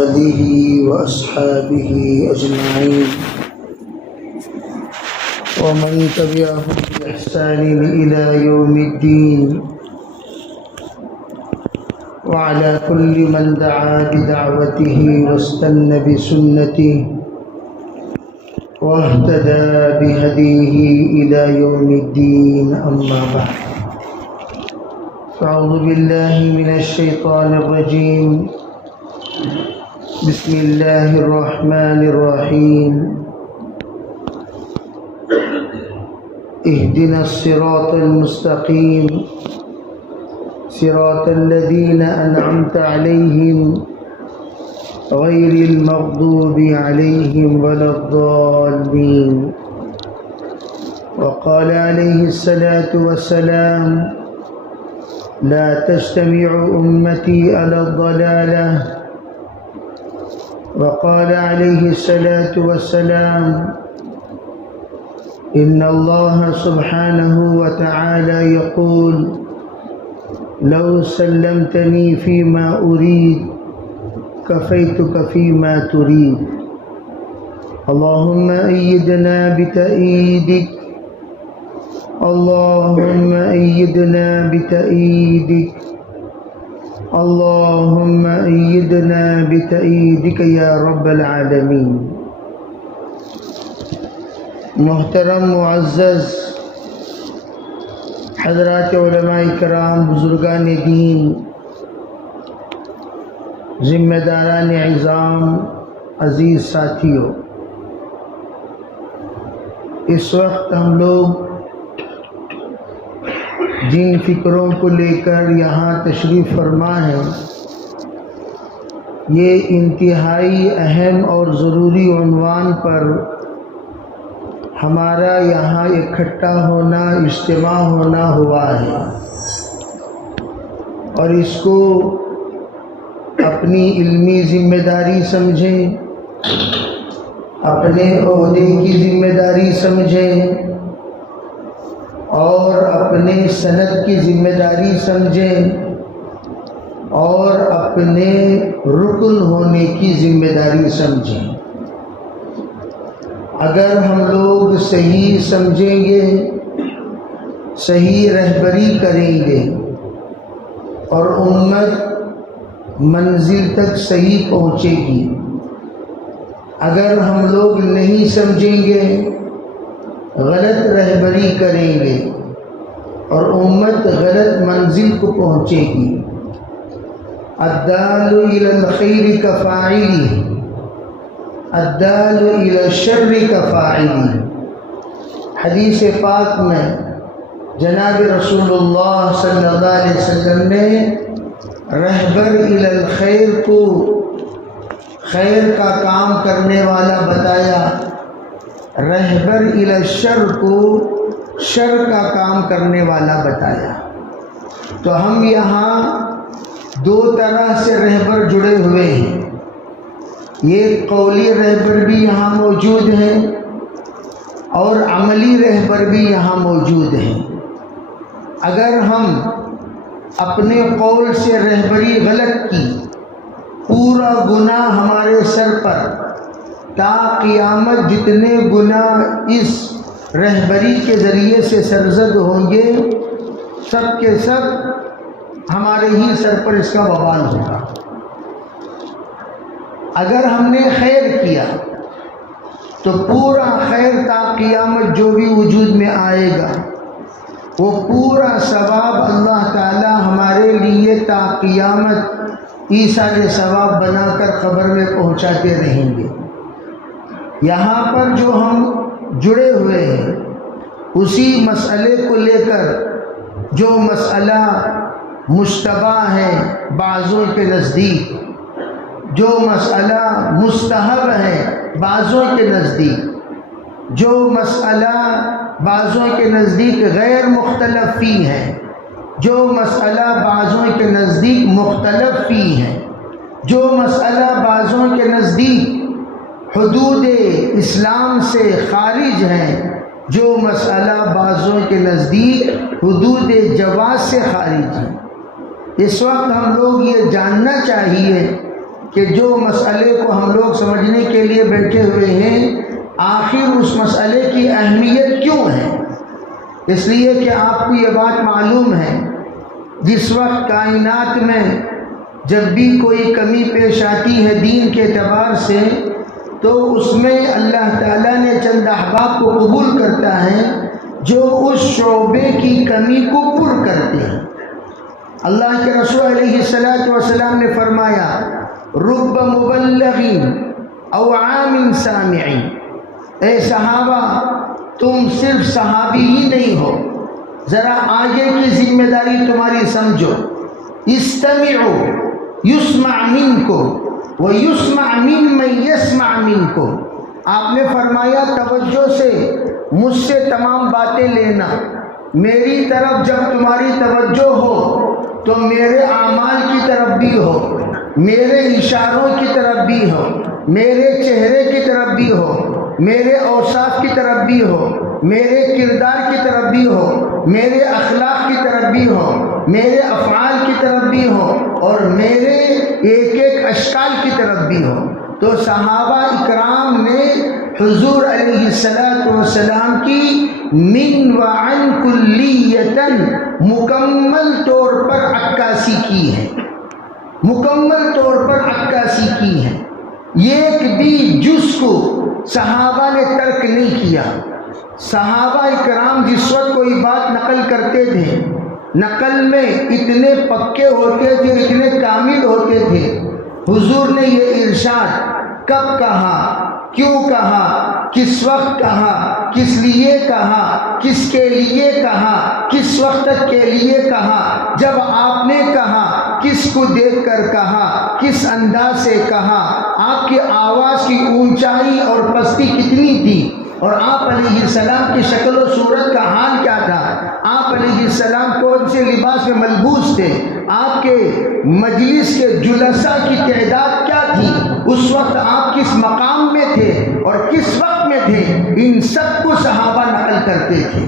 آله وأصحابه أجمعين ومن تبعهم بإحسان إلى يوم الدين وعلى كل من دعا بدعوته واستنى بسنته واهتدى بهديه إلى يوم الدين أما بعد فأعوذ بالله من الشيطان الرجيم بسم الله الرحمن الرحيم اهدنا الصراط المستقيم صراط الذين أنعمت عليهم غير المغضوب عليهم ولا الضالين. وقال عليه الصلاة والسلام لا تجتمع أمتي على الضلالة. وقال عليه الصلاة والسلام إن الله سبحانه وتعالى يقول لو سلمتني فيما أريد كفيتك فيما تريد. اللهم أيدنا بتأييدك، اللهم أيدنا بتأييدك، اللهم أيدنا بتأييدك يا رب العالمين. محترم معزز حضرات علماء کرام، بزرگان دین، ذمہ داران عظام، عزیز ساتھیوں، اس وقت ہم لوگ جن فکروں کو لے کر یہاں تشریف فرما ہیں، یہ انتہائی اہم اور ضروری عنوان پر ہمارا یہاں اکٹھا ہونا، اجتماع ہونا ہوا ہے، اور اس کو اپنی علمی ذمہ داری سمجھیں، اپنے عہدے کی ذمہ داری سمجھیں، اور اپنے سند کی ذمہ داری سمجھیں، اور اپنے رکن ہونے کی ذمہ داری سمجھیں۔ اگر ہم لوگ صحیح سمجھیں گے، صحیح رہبری کریں گے، اور امت منزل تک صحیح پہنچے گی۔ اگر ہم لوگ نہیں سمجھیں گے، غلط رہبری کریں گے، اور امت غلط منزل کو پہنچے گی۔ الدال الی الخیر کفاعلہ، الدال الی الشر کفاعلہ۔ حدیث پاک میں جناب رسول اللہ صلی اللہ علیہ وسلم نے رہبر الی الخیر کو خیر کا کام کرنے والا بتایا، رہبر الی الشر کو شر کا کام کرنے والا بتایا۔ تو ہم یہاں دو طرح سے رہبر جڑے ہوئے ہیں، یہ قولی رہبر بھی یہاں موجود ہیں اور عملی رہبر بھی یہاں موجود ہیں۔ اگر ہم اپنے قول سے رہبری غلط کی، پورا گناہ ہمارے سر پر، تا قیامت جتنے گناہ اس رہبری کے ذریعے سے سرزد ہوں گے، سب کے سب ہمارے ہی سر پر اس کا وبال ہوگا۔ اگر ہم نے خیر کیا تو پورا خیر تا قیامت جو بھی وجود میں آئے گا، وہ پورا ثواب اللہ تعالی ہمارے لیے تا قیامت ایصال ثواب بنا کر قبر میں پہنچاتے رہیں گے۔ یہاں پر جو ہم جڑے ہوئے ہیں، اسی مسئلے کو لے کر جو مسئلہ مشتبہ ہے بعضوں کے نزدیک، جو مسئلہ مستحب ہے بعضوں کے نزدیک، جو مسئلہ بعضوں کے نزدیک غیر مختلف فی ہے، جو مسئلہ بعضوں کے نزدیک مختلف فی ہے، جو مسئلہ بعضوں کے نزدیک حدود اسلام سے خارج ہے، جو مسئلہ بعضوں کے نزدیک حدود جواز سے خارج ہے۔ اس وقت ہم لوگ یہ جاننا چاہیے کہ جو مسئلے کو ہم لوگ سمجھنے کے لیے بیٹھے ہوئے ہیں آخر اس مسئلے کی اہمیت کیوں ہے؟ اس لیے کہ آپ کو یہ بات معلوم ہے جس وقت کائنات میں جب بھی کوئی کمی پیش آتی ہے دین کے اعتبار سے تو اس میں اللہ تعالیٰ نے چند احباب کو قبول کرتا ہے جو اس شعبے کی کمی کو پر کرتے ہیں۔ اللہ کے رسول علیہ السلام نے فرمایا رب مبلغ او عام سامع، اے صحابہ تم صرف صحابی ہی نہیں ہو، ذرا آگے کی ذمہ داری تمہاری سمجھو۔ استمعوا یسمع منکم ویسمع ممن یسمع منکم، آپ نے فرمایا توجہ سے مجھ سے تمام باتیں لینا، میری طرف جب تمہاری توجہ ہو تو میرے اعمال کی طرف بھی ہو، میرے اشاروں کی طرف بھی ہو، میرے چہرے کی طرف بھی ہو، میرے اوصاف کی طرف بھی ہو، میرے کردار کی طرف بھی ہو، میرے اخلاق کی طرف بھی ہو، میرے افعال کی طرف بھی ہو، اور میرے ایک ایک اشکال کی طرف بھی ہو۔ تو صحابہ اکرام نے حضور علیہ السلام کی من وعن کلیتاً مکمل طور پر عکاسی کی ہے، مکمل طور پر عکاسی کی ہے، ایک بھی جز کو صحابہ نے ترک نہیں کیا۔ صحابہ اکرام جس وقت کوئی بات نقل کرتے تھے نقل میں اتنے پکے ہوتے تھے، اتنے کامل ہوتے تھے، حضور نے یہ ارشاد کب کہا، کیوں کہا، کس وقت کہا، کس لیے کہا، کس کے لیے کہا، کس وقت کے لیے کہا، جب آپ نے کہا کس کو دیکھ کر کہا، کس انداز سے کہا، آپ کی آواز کی اونچائی اور پستی کتنی تھی، اور آپ علیہ السلام کی شکل و صورت کا حال کیا تھا، آپ علیہ السلام کون سے لباس میں ملبوس تھے، آپ کے مجلس کے جلساء کی تعداد کیا تھی، اس وقت آپ کس مقام میں تھے اور کس وقت میں تھے، ان سب کو صحابہ نقل کرتے تھے۔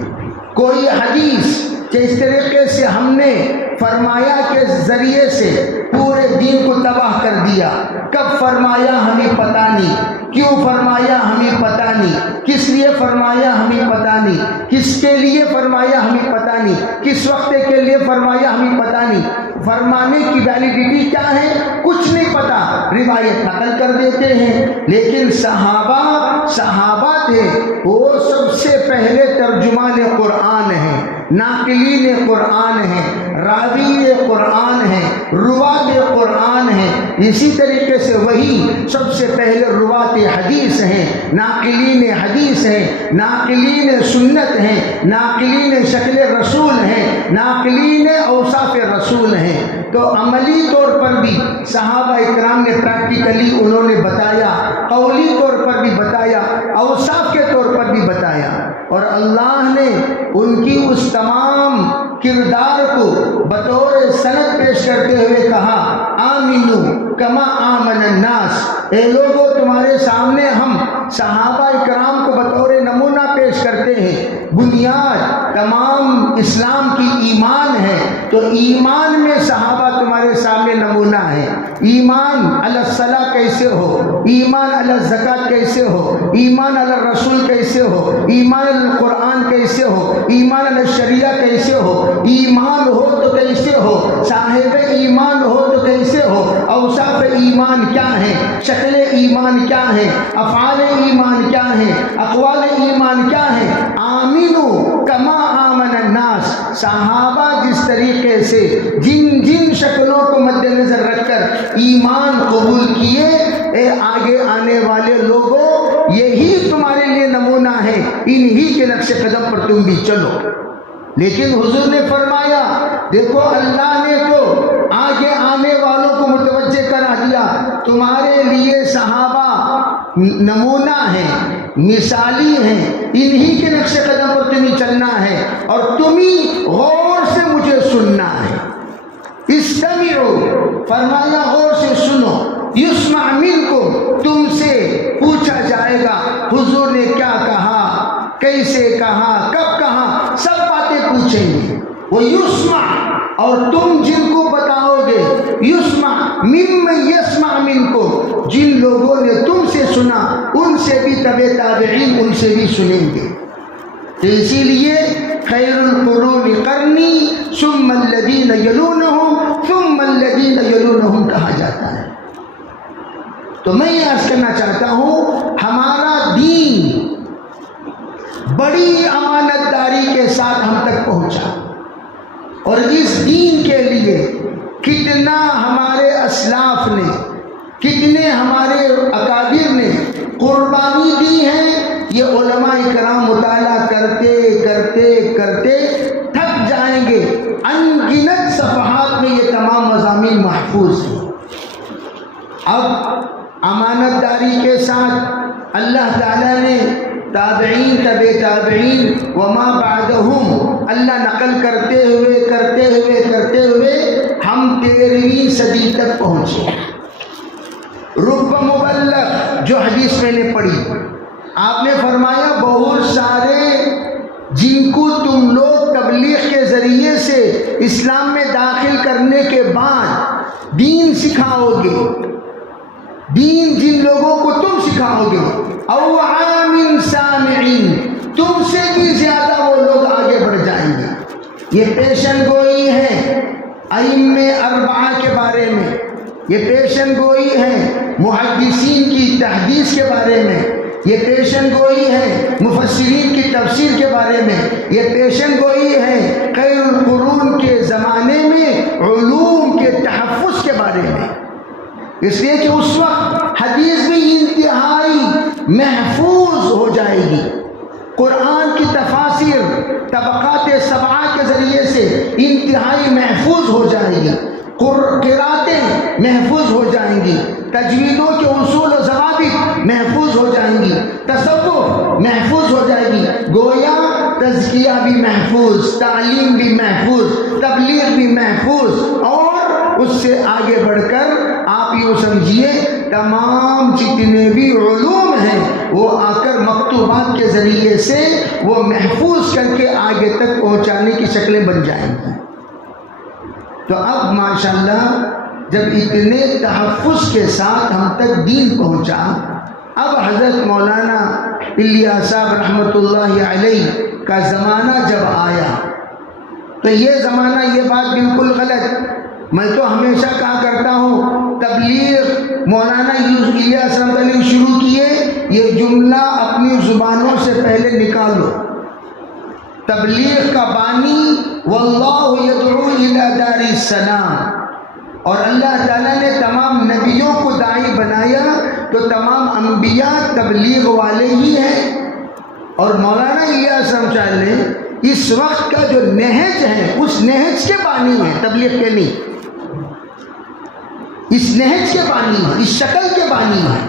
کوئی حدیث کہ اس طریقے سے ہم نے فرمایا کے ذریعے سے پورے دین کو تباہ کر دیا، کب فرمایا ہمیں پتہ نہیں، کیوں فرمایا ہمیں پتہ نہیں، کس لیے فرمایا ہمیں پتہ نہیں، کس کے لیے فرمایا ہمیں پتہ نہیں، کس وقت کے لیے فرمایا ہمیں پتہ نہیں، فرمانے کی ویلیڈیٹی کیا ہے کچھ نہیں پتہ، روایت نقل کر دیتے ہیں۔ لیکن صحابہ تھے، وہ سب سے پہلے ترجمان قرآن ہیں، ناقلین قرآن ہیں، راوی قرآن ہیں، روات قرآن ہیں، اسی طریقے سے وہی سب سے پہلے روات حدیث ہیں، ناقلین حدیث ہیں، ناقلین سنت ہیں، ناقلین شکل رسول ہیں، ناقلین اوصاف رسول ہیں۔ تو عملی طور پر بھی صحابہ اکرام نے پریکٹیکلی انہوں نے بتایا، قولی طور پر بھی بتایا، اوصاف کے طور پر بھی بتایا، اور اللہ نے ان کی اس تمام کردار کو بطور سند پیش کرتے ہوئے کہا آمنو کما آمن الناس، اے لوگوں تمہارے سامنے ہم صحابہ اکرام کو بطور نمونہ پیش کرتے ہیں۔ بنیاد تمام اسلام کی ایمان ہے، تو ایمان میں صحابہ تمہارے سامنے نمونہ ہے۔ ایمان علی الصلاۃ کیسے ہو، ایمان علی الزکوٰۃ کیسے ہو، ایمان علی الرسول کیسے ہو، ایمان علی القرآن کیسے ہو، ایمان علی الشریعہ کیسے ہو، ایمان ہو تو کیسے ہو، صاحب ایمان ہو تو کیسے ہو، اوصاف ایمان کیا ہے، شکل ایمان کیا ہے، افعال ایمان کیا ہے، اقوال ایمان کیا ہے۔ آمینو کما آمن الناس، صحابہ جس طریقے سے جن شکلوں کو مد نظر رکھ کر ایمان قبول کیے، اے آگے آنے والے لوگوں یہی تمہارے لیے نمونہ ہے، انہی کے نقش قدم پر تم بھی چلو۔ لیکن حضور نے فرمایا دیکھو اللہ نے تو آگے آنے والوں کو متوجہ کرا دیا، تمہارے لیے صحابہ نمونہ ہیں، مثالی ہیں، انہی کے نقش قدم پر تمہیں چلنا ہے، اور تمہیں غور سے مجھے سننا ہے۔ استمعوا، فرمایا غور سے سنو، یسمع منکم، تم سے پوچھا جائے گا حضور نے کیا کہا، کیسے کہا، کب کہا، سب باتیں پوچھیں گے۔ وہ یسمع، اور تم جن کو بتاؤ گے، یسمع ممن یسمع منکم، جن لوگوں نے تم سے سنا ان سے بھی تبع تابعین ان سے بھی سنیں گے۔ تو اسی لیے خیر القرون قرنی ثم الذین یلونہم ثم الذین یلونہم کہا جاتا ہے۔ تو میں یہ عرض کرنا چاہتا ہوں، ہمارا دین بڑی امانت داری کے ساتھ ہم تک پہنچا، اور اس دین کے لیے کتنا ہمارے اسلاف نے، کتنے ہمارے اکابر نے قربانی دی ہے، یہ علماء کرام مطالعہ کرتے کرتے کرتے تھک جائیں گے۔ ان گنت صفحات میں یہ تمام مضامین محفوظ ہیں۔ اب امانت داری کے ساتھ اللہ تعالیٰ نے تابعین تبع تابعین وما بعدہم اللہ نقل کرتے ہوئے ہم 13ویں صدی تک پہنچے۔ رب مبلغ جو حدیث میں نے پڑھی، آپ نے فرمایا بہت سارے جن کو تم لوگ تبلیغ کے ذریعے سے اسلام میں داخل کرنے کے بعد دین سکھاؤ گے، دین جن لوگوں کو تم سکھاؤ گے، او عام سامعین، تم سے بھی زیادہ وہ لوگ آگے بڑھ جائیں گے۔ یہ پیشن گوئی ہے ائمہ اربعہ کے بارے میں، یہ پیشن گوئی ہے محدثین کی تحدیث کے بارے میں، یہ پیشن گوئی ہے مفسرین کی تفسیر کے بارے میں، یہ پیشن گوئی ہے خیر القرون کے زمانے میں علوم کے تحفظ کے بارے میں۔ اس لیے کہ اس وقت حدیث بھی انتہائی محفوظ ہو جائے گی، قرآن کی تفاسیر طبقات سبعہ کے ذریعے سے انتہائی محفوظ ہو جائے گی، قرآتیں محفوظ ہو جائیں گی، تجویدوں کے اصول و ضوابط محفوظ ہو جائیں گی، تصوف محفوظ ہو جائے گی، گویا تزکیہ بھی محفوظ، تعلیم بھی محفوظ، تبلیغ بھی محفوظ، اور اس سے آگے بڑھ کر آپ یوں سمجھیے تمام جتنے بھی علوم ہیں وہ آ کر مکتوبات کے ذریعے سے وہ محفوظ کر کے آگے تک پہنچانے کی شکلیں بن جائیں گی۔ تو اب ماشاءاللہ جب اتنے تحفظ کے ساتھ ہم تک دین پہنچا، اب حضرت مولانا الیاس صاحب رحمۃ اللہ علیہ کا زمانہ جب آیا تو یہ زمانہ، یہ بات بالکل غلط، میں تو ہمیشہ کہا کرتا ہوں تبلیغ مولانا الیاس رحمۃ اللہ علیہ شروع کیے، یہ جملہ اپنی زبانوں سے پہلے نکالو۔ تبلیغ کا بانی واللہ یدعو الی دار السلام، اور اللہ تعالیٰ نے تمام نبیوں کو داعی بنایا تو تمام انبیاء تبلیغ والے ہی ہیں، اور مولانا الیاس رحمۃ اللہ علیہ اس وقت کا جو نہج ہے اس نہج کے بانی ہیں، تبلیغ کے نہیں، اس نہج کے بانی ہیں، اس شکل کے بانی ہیں۔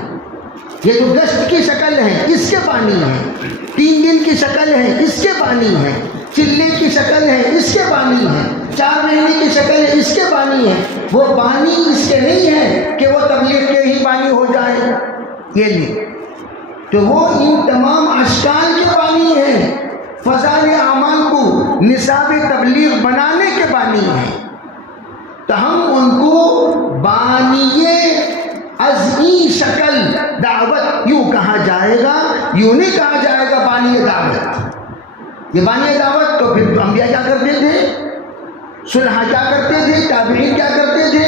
یہ جو گشت کی شکل ہے اس کے بانی ہے، 3 دن کی شکل ہے اس کے بانی ہے، چلے کی شکل ہے اس کے بانی ہے، 4 مہینے کی شکل ہے اس کے بانی ہے۔ وہ بانی اس کے نہیں ہے کہ وہ تبلیغ کے ہی بانی ہو جائے، یہ نہیں، تو وہ ان تمام اشکال کے بانی ہیں، فضائل اعمال کو نصاب تبلیغ بنانے کے بانی ہیں۔ تو ہم ان کو بانیے از این شکل دعوت یوں کہا جائے گا، یوں نہیں کہا جائے گا بانی دعوت۔ یہ بانی دعوت تو پھر انبیاء کیا کرتے تھے، صلحاء کیا کرتے تھے، تابعین کیا کرتے تھے۔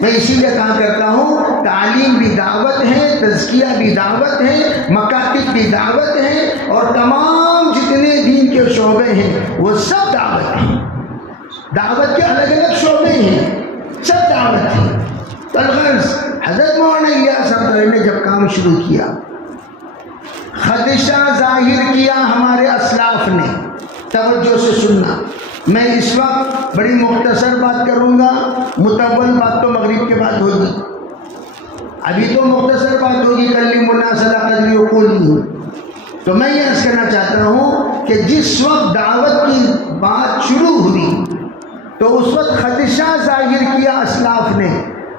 میں اسی لیے کہا کرتا ہوں تعلیم بھی دعوت ہے، تزکیہ بھی دعوت ہے، مکاتب بھی دعوت ہے، اور تمام جتنے دین کے شعبے ہیں وہ سب دعوت ہیں۔ دعوت کے الگ الگ شعبے ہیں، سب دعوت ہیں۔ الغرض حضرت مولانا الیاس رحمۃ اللہ نے جب کام شروع کیا، خدشہ ظاہر کیا ہمارے اسلاف نے، توجہ سے سننا، میں اس وقت بڑی مختصر بات کروں گا، مطول بات تو مغرب کے بعد ہوگی، ابھی تو مختصر بات ہوگی، کلم الناس علی قدر عقولہم۔ تو میں یہ عرض کرنا چاہتا ہوں کہ جس وقت دعوت کی بات شروع ہوئی تو اس وقت خدشہ ظاہر کیا اسلاف نے،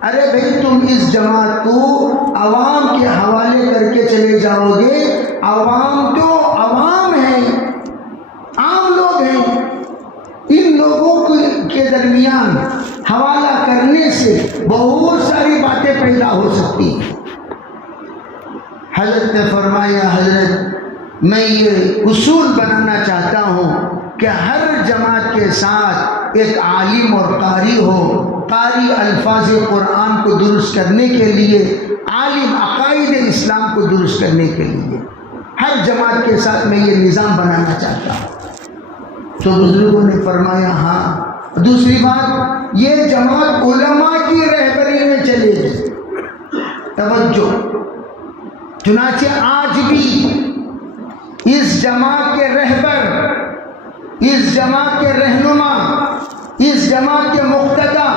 ارے بھائی تم اس جماعت کو عوام کے حوالے کر کے چلے جاؤ گے، عوام تو عوام ہیں، عام لوگ ہیں، ان لوگوں کے درمیان حوالہ کرنے سے بہت ساری حضرت نے فرمایا حضرت میں یہ اصول بنانا چاہتا ہوں کہ ہر جماعت کے ساتھ ایک عالم اور قاری ہو، قاری الفاظ قرآن کو درست کرنے کے لیے، عالم عقائد اسلام کو درست کرنے کے لیے ہر جماعت کے ساتھ میں یہ نظام بنانا چاہتا ہوں۔ تو بزرگوں نے فرمایا ہاں۔ دوسری بات، یہ جماعت علماء کی رہبری میں چلے گی۔ توجہ، چنانچہ آج بھی اس جماعت کے رہبر، اس جماعت کے رہنما، اس جماعت کے مقتدا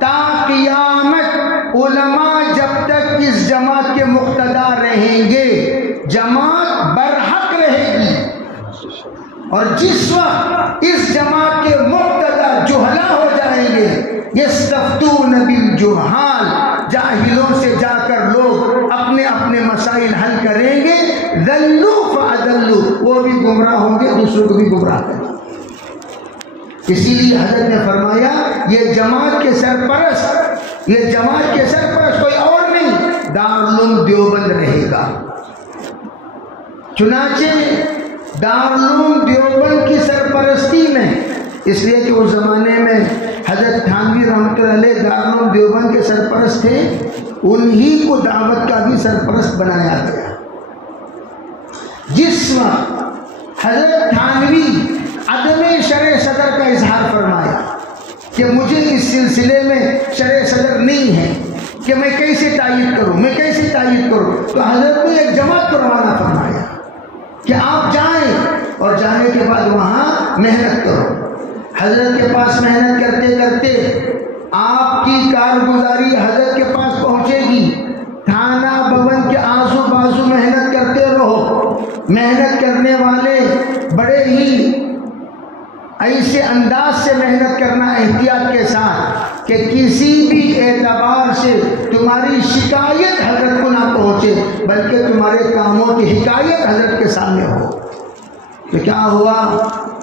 تا قیامت علماء جب تک اس جماعت کے مقتدا رہیں گے جماعت برحق رہے گی، اور جس وقت اس جماعت کے مقتدا جہلا ہو جائیں گے، یستفتون بالجہال، جاہلوں سے جا کر لوگ اپنے اپنے مسائل حل کریں گے، ضلوا فاضلوا، وہ بھی گمراہ ہوں گے، دوسروں کو بھی گمراہ کریں گے۔ اسی لیے حضرت نے فرمایا یہ جماعت کے سرپرست، یہ جماعت کے سرپرست کوئی اور نہیں، دارالعلوم دیوبند رہے گا۔ چنانچہ دارالعلوم دیوبند کی سرپرستی میں، اس لیے کہ اس زمانے میں حضرت تھانوی رحمۃ اللہ علیہ دارالعلوم دیوبند کے سرپرست تھے، انہی کو دعوت کا بھی سرپرست بنایا گیا۔ جس وقت حضرت تھانوی عدم شرع صدر کا اظہار فرمایا کہ مجھے اس سلسلے میں شرع صدر نہیں ہے کہ میں کیسے تائید کروں، میں کیسے تائید کروں، تو حضرت نے ایک جماعت کو روانہ فرمایا کہ آپ جائیں اور جانے کے بعد وہاں محنت کرو۔ حضرت کے پاس محنت کرتے کرتے آپ کی کارگزاری حضرت کے پاس پہنچے گی، تھانہ بھون کے آزو بازو محنت کرتے رہو۔ محنت کرنے والے بڑے ہی ایسے انداز سے محنت کرنا احتیاط کے ساتھ کہ کسی بھی اعتبار سے تمہاری شکایت حضرت کو نہ پہنچے، بلکہ تمہارے کاموں کی حکایت حضرت کے سامنے ہو۔ تو کیا ہوا،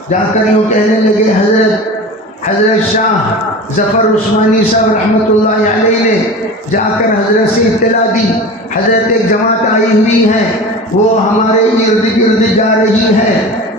جا کر یوں کہنے لگے حضرت شاہ ظفر عثمانی صاحب رحمۃ اللہ علیہ نے جا کر حضرت سے اطلاع دی، حضرت ایک جماعت آئی ہوئی ہے، وہ ہمارے ارد گرد جا رہی ہے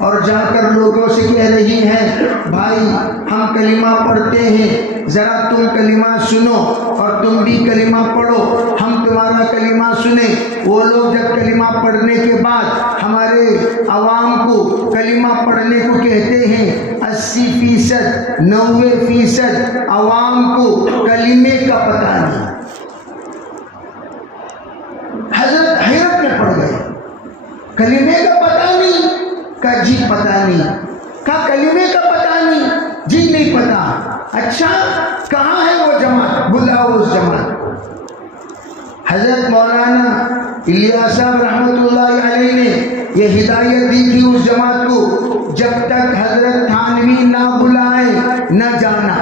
اور جا کر لوگوں سے کہہ رہی ہے بھائی ہم کلمہ پڑھتے ہیں، ذرا تم کلمہ سنو اور تم بھی کلمہ پڑھو، ہم تمہارا کلمہ سنیں۔ وہ لوگ جب کلمہ پڑھنے کے بعد ہمارے عوام کو کلمہ پڑھنے کو کہتے ہیں، 80%، 90% عوام کو کلمے کا پتہ نہیں۔ حضرت حیرت میں پڑ گئے، کلمے کا پتہ نہیں، کا جی پتہ نہیں، کا کلمے کا پتہ نہیں، جی نہیں پتہ، اچھا کہاں ہے وہ جماعت، بلاؤ اس جماعت۔ حضرت مولانا الیاس صاحب رحمۃ اللہ علیہ نے یہ ہدایت دی تھی اس جماعت کو، جب تک حضرت تھانوی نہ بلائے نہ جانا،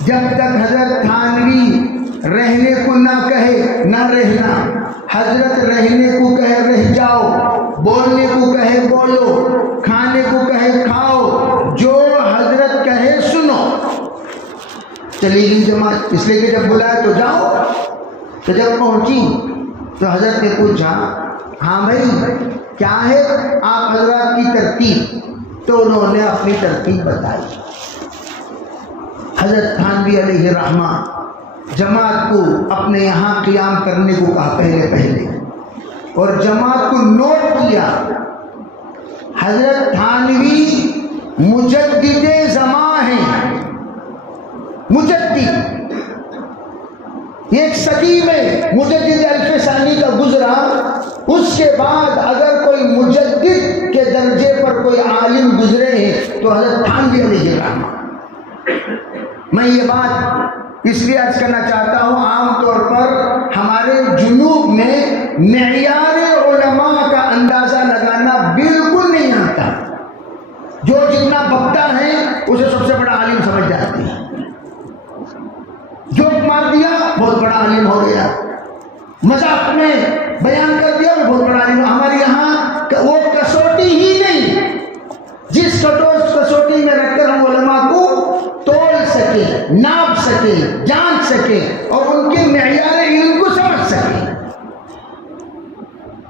جب تک حضرت تھانوی رہنے کو نہ کہے نہ رہنا، حضرت رہنے کو کہے رہ جاؤ، بولنے کو کہے بولو، کھانے کو کہے کھاؤ، جو حضرت کہے سنو۔ چلی گئی جماعت، اس لیے کہ جب بلایا تو جاؤ۔ تو جب پہنچی تو حضرت نے پوچھا ہاں بھائی کیا ہے آپ حضرات کی ترتیب، تو انہوں نے اپنی ترتیب بتائی۔ حضرت تھانوی علیہ رحمہ جماعت کو اپنے یہاں قیام کرنے کو کہا پہلے اور جماعت کو نوٹ کیا۔ حضرت تھانوی مجدد زمان ہیں، مجدد، ایک صدی میں مجدد الف ثانی کا گزرا، اس کے بعد اگر کوئی مجدد کے درجے پر کوئی عالم گزرے ہیں تو حضرت تھانوی علیہ الرحمہ۔ میں یہ بات اس لیے عرض کرنا چاہتا ہوں، عام طور پر ہمارے جنوب میں معیار علماء کا اندازہ لگانا بالکل نہیں آتا، جو جتنا بکتا ہے اسے سب سے بڑا عالم سمجھ جاتے ہیں، جو مار دیا بہت بڑا عالم ہو گیا، مذاق میں بیان کر دیا بہت بڑا عالم۔ ہمارے یہاں وہ کسوٹی ہی نہیں جس کسوٹی میں رکھ کر ہم علماء کو تول سکے، ناپ سکے، جانچ سکے اور ان کے معیار علم کو سمجھ سکے۔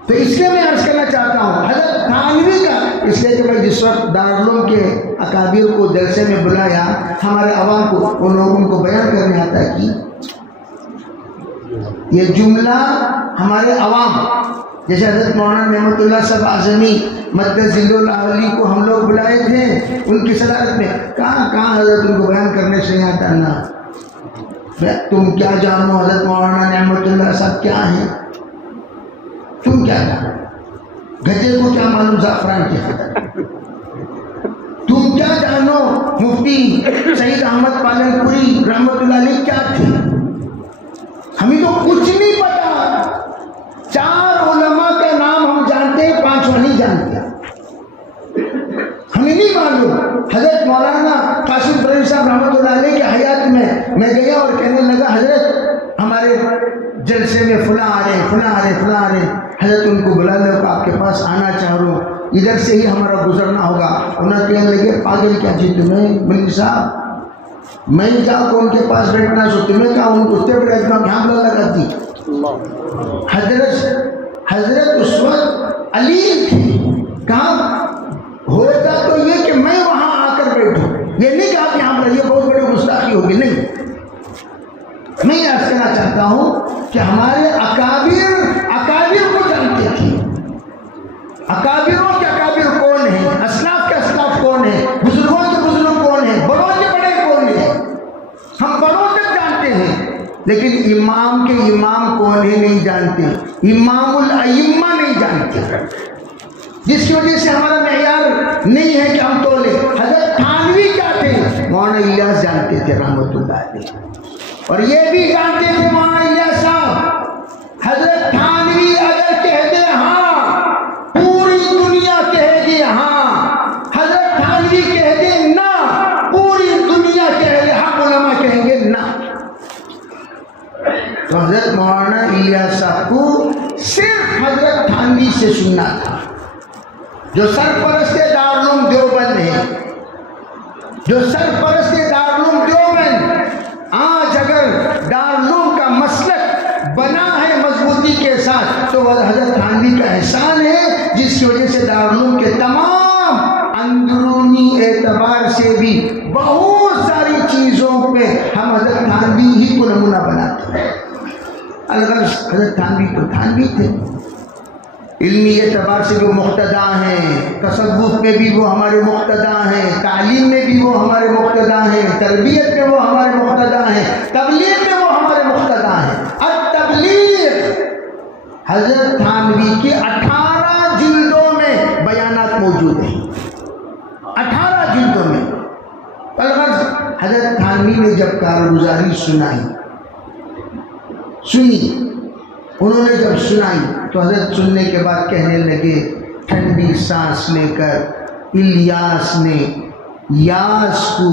تو اس لیے میں عرض کرنا چاہتا ہوں حضرت تھانوی کا، اس لیے کہ میں جس وقت دارالعلوم کے اکابر کو جلسے میں بلایا، ہمارے عوام کو، ان لوگوں کو بیان کرنے آتا ہے کہ یہ جملہ ہمارے عوام، جیسے حضرت مولانا نعمت اللہ صاحب اعظمی مدد ذل العلی کو ہم لوگ بلائے تھے ان کی صدارت میں، کہاں حضرت ان کو بیان کرنے سے نہیں آتا نا، تم کیا جانو حضرت مولانا نعمت اللہ صاحب کیا ہیں، تم کیا جانو، گدھے کو کیا معلوم زعفران کی خطر، تم کیا جانو مفتی سعید احمد پالن پوری رحمت اللہ علیہ کیا تھے، ہمیں تو کچھ نہیں پتا، 4 علماء کا نام ہم جانتے ہیں، 5 نہیں جانتے، ہمیں نہیں معلوم۔ حضرت مولانا قاسم بریلوی صاحب رحمۃ اللہ علیہ کے حیات میں گیا اور کہنے لگا حضرت ہمارے جلسے میں فلاں آ رہے، حضرت ان کو بلا لو، آپ کے پاس آنا چاہ رہا ہوں، ادھر سے ہی ہمارا گزرنا ہوگا۔ انہوں نے کہنے لگے پاگل کیا چیز تمہیں ملک صاحب، میں جا کو ان کے پاس بیٹھنا سو تمہیں کہا، ان کو اتنے بڑے اجماع گھاملہ لگاتی۔ حضرت اس وقت علیم تھی، کہاں ہوتا تو یہ کہ میں وہاں آ کر بیٹھوں، یہ نہیں کہ آپ یہاں پر، یہ بہت بڑی گستاخی ہوگی، نہیں۔ میں یہ عرض کرنا چاہتا ہوں کہ ہمارے اکابر کو جانتے تھے، اکابروں کے اکابر کون ہیں، اسلاف کے اسلاف کون ہیں، بزرگوں کے بزرگ کون ہیں، بڑوں کے بڑے کون ہیں، ہم بڑوں تک جانتے ہیں، لیکن امام کے امام کون ہیں نہیں جانتے، امام الائمہ نہیں جانتے، جس کی وجہ سے ہمارا معیار نہیں ہے کہ ہم تولے۔ حضرت تھانوی کیا تھے، مولانا الیاس جانتے تھے رحمت اللہ علیہ، اور یہ بھی جانتے تھے مولانا الیاس صاحب، حضرت تھانوی اگر کہہ دے ہاں پوری دنیا کہے گی ہاں، حضرت تھانوی کہہ دے نہ پوری دنیا کہے گی، حق علماء کہیں گے نہ۔ تو حضرت مولانا الیاس صاحب کو صرف حضرت تھانوی سے سننا تھا، جو سرپرست دارالعلوم دیوبند ہے، جو سرپرست دارالعلوم دیوبند، آج اگر دارالعلوم کا مسلک بنا ہے مضبوطی کے ساتھ تو وہ حضرت تھانوی کا احسان ہے، جس کی وجہ سے دارالعلوم کے تمام اندرونی اعتبار سے بھی بہت ساری چیزوں پہ ہم حضرت تھانوی ہی کو نمونہ بناتے ہیں۔ الغرض حضرت تھانوی تو تھانوی تھے، علمی اعتبار سے وہ مقتدا ہیں، تصوف میں بھی وہ ہمارے مقتدا ہیں، تعلیم میں بھی وہ ہمارے مقتدا ہیں، تربیت میں وہ ہمارے مقتدا ہیں، تبلیغ میں وہ ہمارے مقتدا ہیں۔ التبلیغ حضرت تھانوی کی 18 جلدوں میں بیانات موجود ہیں، 18 جلدوں میں۔ الغرض حضرت تھانوی نے جب کارگزاری سنی، انہوں نے جب سنائی تو حضرت سننے کے بعد کہنے لگے، ٹھنڈی سانس لے کر الیاس نے یاس کو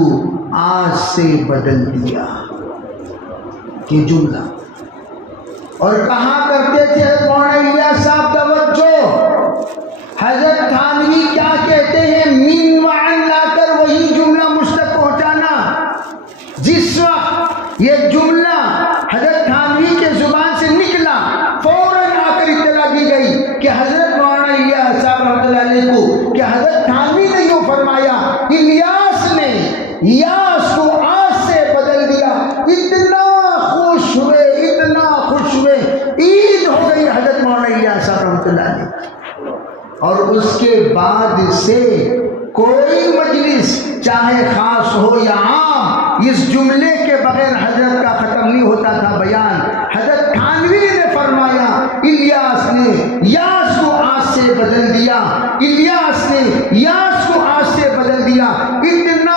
آج سے بدل دیا، یہ جملہ۔ اور کہا کرتے تھے مولانا الیاس صاحب، توجہ، حضرت تھانوی کیا کہتے ہیں، من وعن لا کر وہی جملہ مجھ تک پہنچانا۔ جس وقت یہ جملہ حضرت تھانوی کے زبان سے نکلا، فوراً آ کر اطلاع دی گئی کہ حضرت مولانا الیاس صاحب رحمۃ اللہ علیہ کو، کہ حضرت تھانوی نے یوں فرمایا، الیاس نے یاس کو آج سے بدل دیا۔ اتنا خوش ہوئے، عید ہو گئی حضرت مولانا الیاس صاحب رحمۃ اللہ علیہ۔ اور اس کے بعد سے کوئی مجلس چاہے خاص ہو یا عام، اس جملے کے بغیر حضرت کا ختم نہیں ہوتا تھا بیان۔ حضرت تھانوی نے فرمایا، الیاس نے یاس کو آج سے بدل دیا، الیاس نے یاس کو آج سے بدل دیا۔ اتنا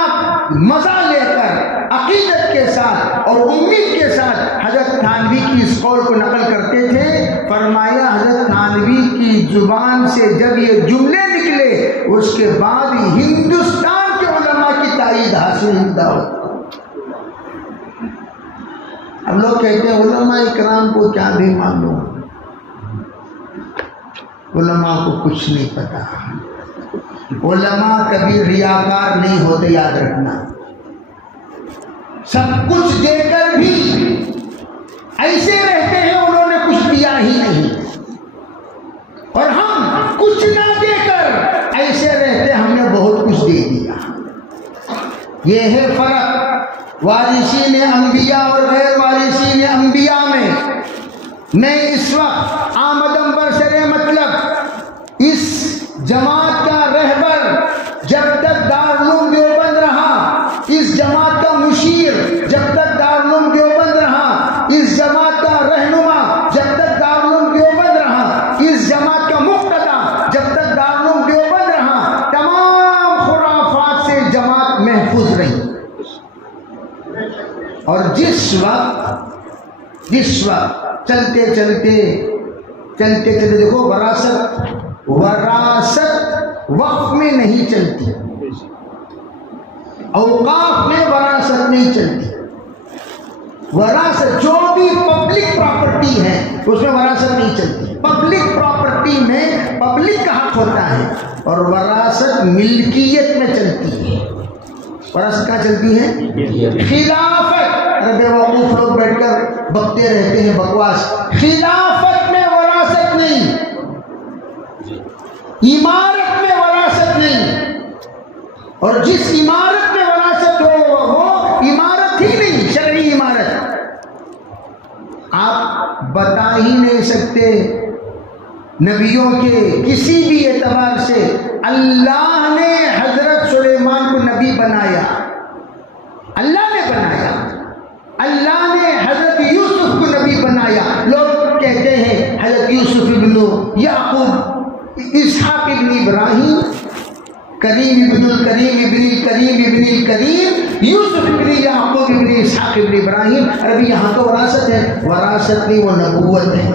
مزہ لے کر، عقیدت کے ساتھ اور امید کے ساتھ حضرت تھانوی کی اس قول کو نقل کرتے تھے۔ فرمایا حضرت تھانوی کی زبان سے جب یہ جملے نکلے، اس کے بعد ہندوستان کے علماء کی تائید حاصل ہوئی۔ ہم لوگ کہتے ہیں علماء اکرام کو کیا بھی معلوم، علماء کو کچھ نہیں پتا۔ علماء کبھی ریاکار نہیں ہوتے، یاد رکھنا۔ سب کچھ دے کر بھی ایسے رہتے ہیں انہوں نے کچھ دیا ہی نہیں، یہ ہے فرق وارثین انبیاء اور غیر وارثین انبیاء میں. میں اس وقت آمدم برسر مطلب اس جماعت کا رہبر جب تک دارالعلوم دیوبند رہا، اس جماعت کا مشیر جب تک دارالعلوم دیوبند رہا، اس جماعت کا رہنما جب تک دارالعلوم دیوبند رہا، اس جماعت کا مقتدا جب تک دارالعلوم دیوبند رہا، تمام خرافات سے جماعت محفوظ رہی. اور جس وقت چلتے چلتے دیکھو وراثت وقف میں نہیں چلتی، اوقاف میں وراثت نہیں چلتی. وراثت جو بھی پبلک پراپرٹی ہے اس میں وراثت نہیں چلتی. پبلک پراپرٹی میں پبلک کا حق ہوتا ہے اور وراثت ملکیت میں چلتی ہے. وراثت کہاں چلتی ہے؟ خلافت. ارے بے وقوف لوگ بیٹھ کر بکتے رہتے ہیں بکواس. خلافت میں وراثت نہیں، عمارت میں وراثت نہیں، اور جس عمارت میں وراثت ہو وہ عمارت ہی نہیں، شرعی عمارت. آپ بتا ہی نہیں سکتے نبیوں کے کسی بھی اعتبار سے اللہ نے حضرت سلیمان کو نبی بنایا، اللہ نے بنایا. اللہ نے حضرت یوسف کو نبی بنایا. لوگ کہتے ہیں حضرت یوسف ابن یعقوب، اسحاق ابن ابراہیم، کریم ابن الکریم ابن الکریم ابن الکریم، یوسف ابن یعقوب ابن اسحاق ابن ابراہیم. ابھی یہاں تو وراثت ہے. وراثت نہیں، وہ نبوت ہے.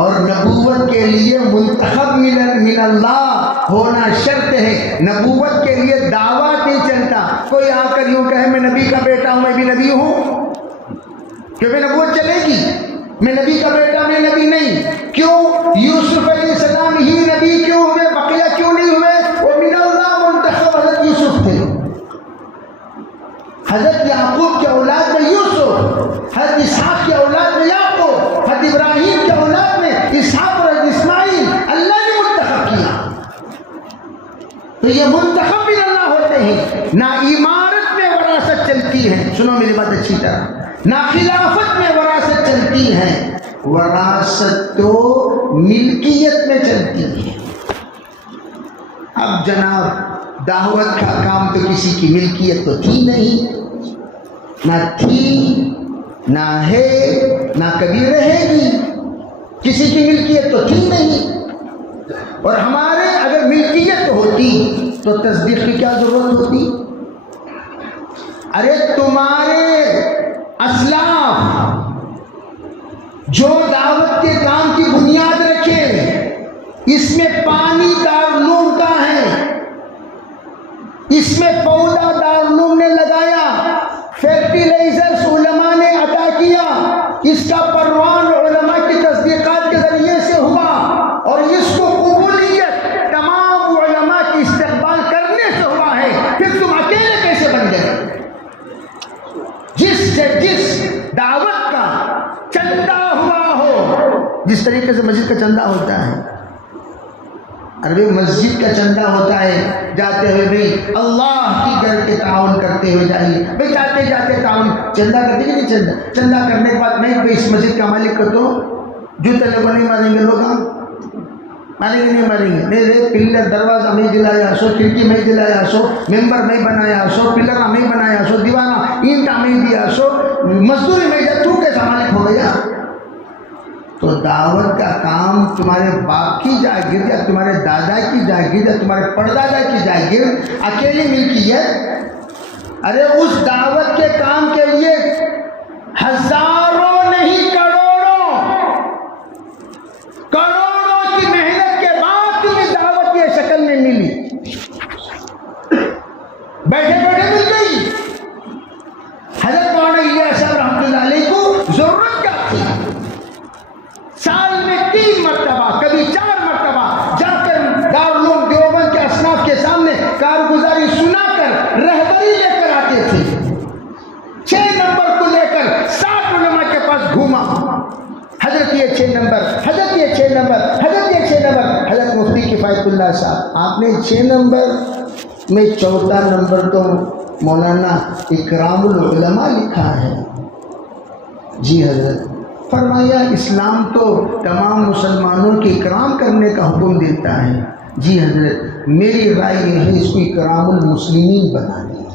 اور نبوت کے لیے منتخب من اللہ ہونا شرط ہے. نبوت کے لیے دعویٰ نہیں چلتا. کوئی آ کر یوں کہے میں نبی کا بیٹا ہوں، میں بھی نبی ہوں، کیوں میں نبوت چلے گی؟ میں نبی کا بیٹا، میں نبی نہیں. کیوں یوسف علیہ السلام ہی نبی کیوں ہوئے، بقیہ کیوں نہیں ہوئے؟ وہ من اللہ منتخب حضرت یوسف تھے. حضرت یعقوب کے اولاد میں یوسف، حضرت اسحاق کے اولاد میں یعقوب، حضرت ابراہیم کے اولاد میں اسحاق اور حضرت اسماعیل. اللہ نے منتخب کیا. تو یہ منتخب بھی اللہ ہوتے ہیں. نہ عمارت میں وراثت چلتی ہے، سنو میری بات اچھی طرح، نہ خلافت میں وراثت چلتی ہے. وراثت تو ملکیت میں چلتی ہے. اب جناب دعوت کا کام تو کسی کی ملکیت تو تھی نہیں، نہ تھی، نہ ہے، نہ کبھی رہے گی. کسی کی ملکیت تو تھی نہیں. اور ہمارے اگر ملکیت ہوتی تو تصدیق کی کیا ضرورت ہوتی؟ ارے تمہارے اسلاف جو دعوت کے کام کی بنیاد رکھے، اس میں پانی دارالعلوم کا ہے، اس میں پودا دارالعلوم نے لگایا، فرٹیلائزرز علماء نے عطا کیا، اس کا پروان علماء کی تصدیقات کے ذریعے سے ہوا، اور اس کو قبولیت تمام علماء کی استقبال کرنے سے ہوا ہے. پھر تم اکیلے کیسے بن گئے؟ جس دعوت کا چندہ ہوا ہو، جس طریقے سے مسجد کا چندہ ہوتا ہے، عربی مسجد کا چندہ ہوتا ہے، جاتے ہوئے بھائی اللہ کی گھر کے تعاون کرتے ہوئے جائیے، بھائی جاتے جاتے تعاون چندہ کرتے کہ نہیں؟ چندہ کرنے کے بعد میں بھائی اس مسجد کا مالک کر دو، جو طلبہ نہیں مانیں گے، لوگ مانیں گے نہیں مانیں گے؟ نہیں پلر دروازہ میں دلایا سو، کھڑکی میں دلایا سو، ممبر میں بنایا سو، پلر میں بنایا سو، دیوانہ اینٹا میں دیا سو، مزدوری میں دیا، تو کیسا مالک ہو گیا؟ تو دعوت کا کام تمہارے باپ کی جاگیر یا تمہارے دادا کی جاگیر یا تمہارے پردادا کی جاگیر اکیلی ملکیت؟ ارے اس دعوت کے کام کے لیے ہزاروں نہیں کروڑوں کی محنت کے بعد تمہیں دعوت کی شکل میں ملی، بیٹھے بیٹھے مل گئی. حضرت مولانا الیاس صاحب رحمۃ اللہ علیہ کو ضرورت کیا تھی؟ سال میں 3 مرتبہ کبھی 4 مرتبہ جا کر دارالعلوم دیوبند کے اصناف کے سامنے کارگزاری سنا کر رہبری لے کر آتے تھے. 6 نمبر کو لے کر 7 علماء کے پاس گھوما، حضرت یہ 6 نمبر، حضرت یہ 6 نمبر، حضرت یہ 6 نمبر. حضرت مفتی کفایت اللہ صاحب، آپ نے 6 نمبر میں چوتھا نمبر تو مولانا اکرام العلماء لکھا ہے. جی حضرت. فرمایا اسلام تو تمام مسلمانوں کے اکرام کرنے کا حکم دیتا ہے. جی حضرت میری رائے یہ ہے اس کو اکرام المسلمین بنا دیا.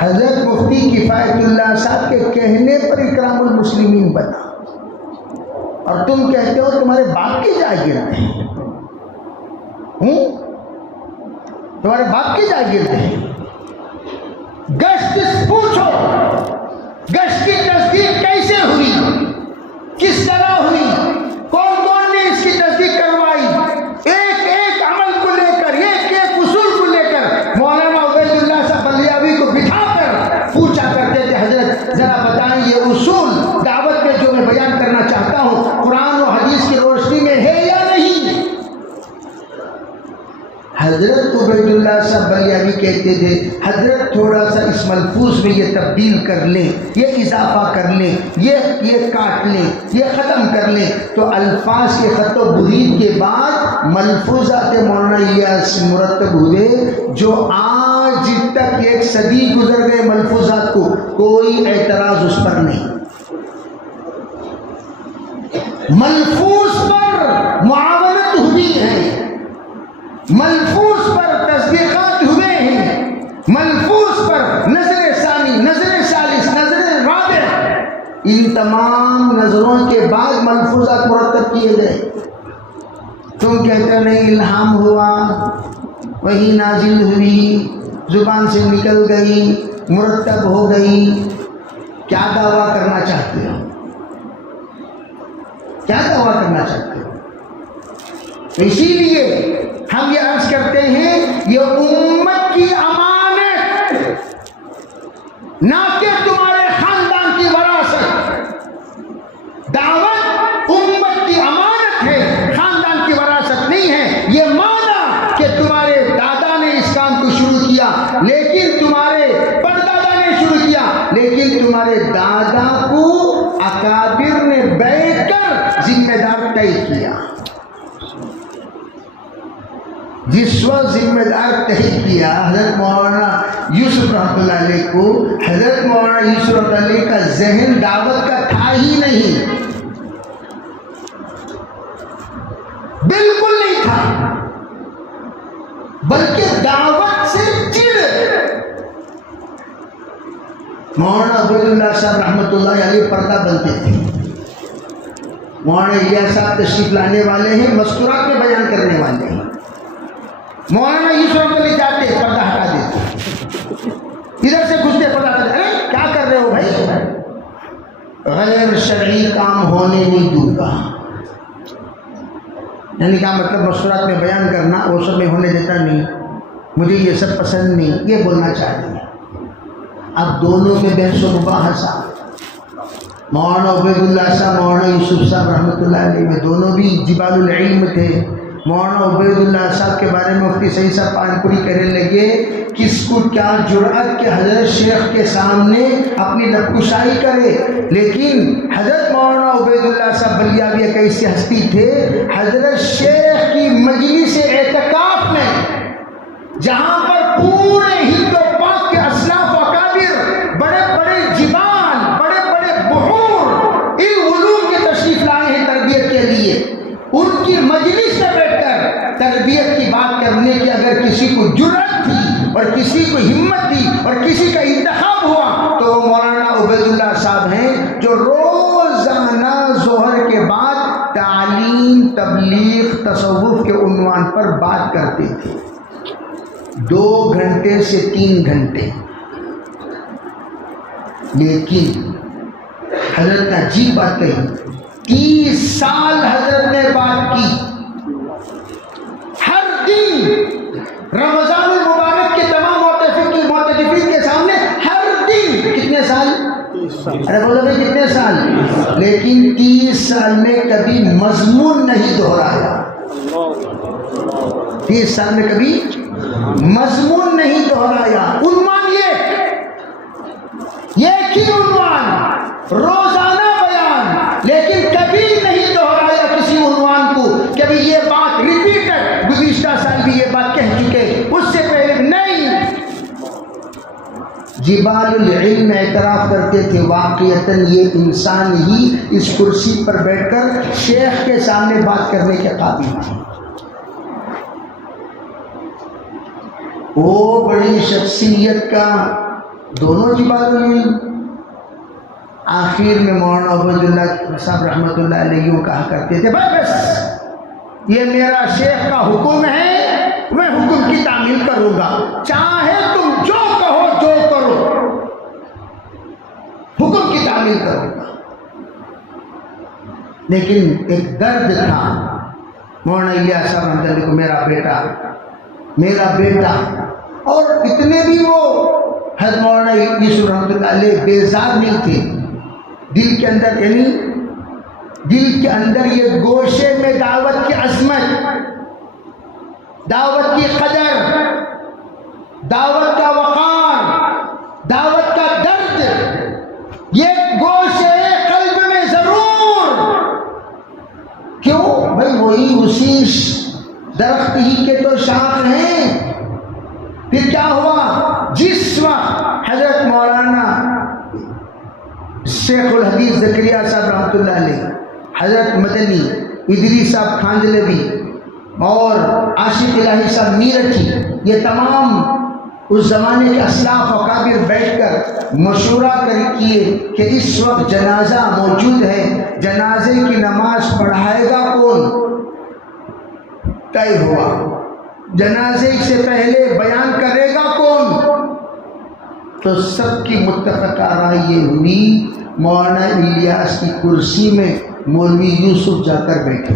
حضرت مفتی کفایت اللہ صاحب کے کہنے پر اکرام المسلمین بنا. اور تم کہتے ہو تمہارے باپ کی جاگیر ہیں. تمہارے باپ کی جاگیر ہیں. گشت پوچھو گشت کی تصدیق کیسے ہوئی, کس طرح ہوئی, کون کون نے اس کی تصدیق کروائی. ایک ایک عمل کو لے کر, ایک ایک اصول کو لے کر مولانا عبید اللہ صاحب بلیاوی کو بٹھا کر پوچھا کرتے تھے, حضرت ذرا بتائیں یہ اصول دعوت میں جو میں بیان کرنا چاہتا ہوں قرآن و حدیث کی روشنی میں ہے یا نہیں. حضرت عبید اللہ صاحب بلیاوی کہتے تھے حضرت تھوڑا سا اس ملفوظ میں یہ تبدیل کر لیں, یہ اضافہ کر لیں, یہ کاٹ لیں, یہ ختم کر لیں, تو الفاظ کے خط و برید کے بعد ملفوظات مولانا الیاس مرتب ہوئے جو آج تک ایک صدی گزر گئے ملفوظات کو کوئی اعتراض اس پر نہیں. ملفوظ پر معاونت ہوئی ہے, ملفوظ پر تصدیقات ہوئے ہیں, ملفوظ پر نظر ثانی, نظر ثالث, نظر رابع, ان تمام نظروں کے بعد ملفوظات مرتب کیے گئے. تم کہتے نہیں الہام ہوا, وہی نازل ہوئی, زبان سے نکل گئی, مرتب ہو گئی. کیا دعویٰ کرنا چاہتے ہو, کیا دعویٰ کرنا چاہتے ہو؟ اسی لیے ہم یہ عرض کرتے ہیں یہ امت کی امانت, نہ کہ تمہارے خاندان کی وراثت. دعوت امت کی امانت ہے, خاندان کی وراثت نہیں ہے. یہ مانا کہ تمہارے دادا نے اس کام کو شروع کیا, لیکن تمہارے پردادا نے شروع کیا, لیکن تمہارے دادا کو اکابر نے بیٹھ کر ذمہ دار طے کیا. جس وقت ذمہ دار طے کیا حضرت مولانا یوسف رحمۃ اللہ علیہ کو, حضرت مولانا یوسف رحمۃ اللہ علیہ کا ذہن دعوت کا تھا ہی نہیں, بالکل نہیں تھا, بلکہ دعوت سے چڑ. مولانا عبید اللہ صاحب رحمۃ اللہ علیہ پردہ بنتے تھے. مولانا الیاس صاحب تشریف لانے والے ہیں, مذکورات میں بیان کرنے والے ہیں. مولانا یوسف رحمۃ اللہ جاتے پردہ ہٹا دیتے, ادھر سے گھستے پردہ ہٹا دیتے. کیا کر رہے ہو بھائی؟ غیر شرعی کام ہونے نہیں دوں گا. یعنی کیا مطلب مذکورات میں بیان کرنا وہ سب میں ہونے دیتا نہیں, مجھے یہ سب پسند نہیں, یہ بولنا چاہتے ہیں. اب دونوں کے بحث و مباحثہ, مولانا عبید اللہ صاحب مولانا یوسف صاحب رحمۃ اللہ علیہ میں دونوں بھی جبال العلم تھے. مولانا عبید اللہ صاحب کے بارے میں مفتی سعید صاحب پانپوری کہنے لگے کس کو کیا جرأت کہ حضرت شیخ کے سامنے اپنی لب کشائی کرے. لیکن حضرت مولانا عبید اللہ صاحب بلیاوی ایک ایسی ہستی تھے, حضرت شیخ کی مجلس اعتکاف میں جہاں پر پورے ہند و پاک کے اسلاف و اکابر, بڑے بڑے جبال, بڑے بڑے بحور ان علوم کے تشریف لائے ہیں تربیت کے لیے, ان کی مجلس میں بیٹھ کر تربیت کی بات کرنے کی اگر کسی کو جرأت تھی اور کسی کو ہمت تھی اور کسی کا انتخاب ہوا تو وہ مولانا عبید اللہ صاحب ہیں جو روزانہ ظہر کے بعد تعلیم, تبلیغ, تصوف کے عنوان پر بات کرتے تھے. 2 گھنٹے سے 3 گھنٹے. لیکن حضرت نے عجیب بات کہی, 30 سال حضرت نے بات کی. ہر دن رمضان المبارک کے تمام معتکفین کے سامنے ہر دن. کتنے سال؟ ارے بولو بھائی کتنے سال؟ لیکن 30 سال میں کبھی مضمون نہیں دہرایا. 30 سال میں کبھی مضمون نہیں دہرایا. عنوان یہ کی عنوان روزانہ بیان, لیکن کبھی نہیں دہرایا کسی عنوان کو. کبھی یہ بات ریپیٹڈ, گزشتہ سال بھی یہ بات جبال العلم اعتراف کرتے تھے واقعتاً یہ انسان ہی اس کرسی پر بیٹھ کر شیخ کے سامنے بات کرنے کے قابل ہے. وہ بڑی شخصیت کا دونوں جبال العلم. آخر میں مولانا عبید اللہ صاحب رحمۃ اللہ علیہ یوں کہا کرتے تھے بس یہ میرا شیخ کا حکم ہے، میں حکم کی تعمیل کروں گا، چاہے تم جو کہو جو کرو، حکم کی تعمیل کروں گا. لیکن ایک درد تھا مولانا الیاس صاحب رحمۃ اللہ کو، میرا بیٹا اور اتنے بھی وہ حضرت مولانا یوسف رحمۃ اللہ علیہ بیزار نہیں تھے. دل کے اندر یعنی دل کے اندر یہ گوشے میں دعوت کی عظمت، دعوت کی قدر، دعوت کا وقار، دعوت کا درد، یہ گوشے قلب میں ضرور. کیوں بھائی وہی اسی درخت ہی کے تو شاخ ہیں. پھر کیا ہوا؟ جس وقت حضرت مولانا شیخ الحدیث زکریا صاحب رحمۃ اللہ علیہ، حضرت مدنی ادریس صاحب کھانجلوی اور عاشق الہی صاحب میرٹھی، یہ تمام اس زمانے کے اسلاف اکابر بیٹھ کر مشورہ کیے کہ اس وقت جنازہ موجود ہے، جنازے کی نماز پڑھائے گا کون؟ طے ہوا. جنازے سے پہلے بیان کرے گا کون؟ تو سب کی متفقہ رائے یہ ہوئی مولانا الیاس کی کرسی میں مولوی یوسف جا کر بیٹھے.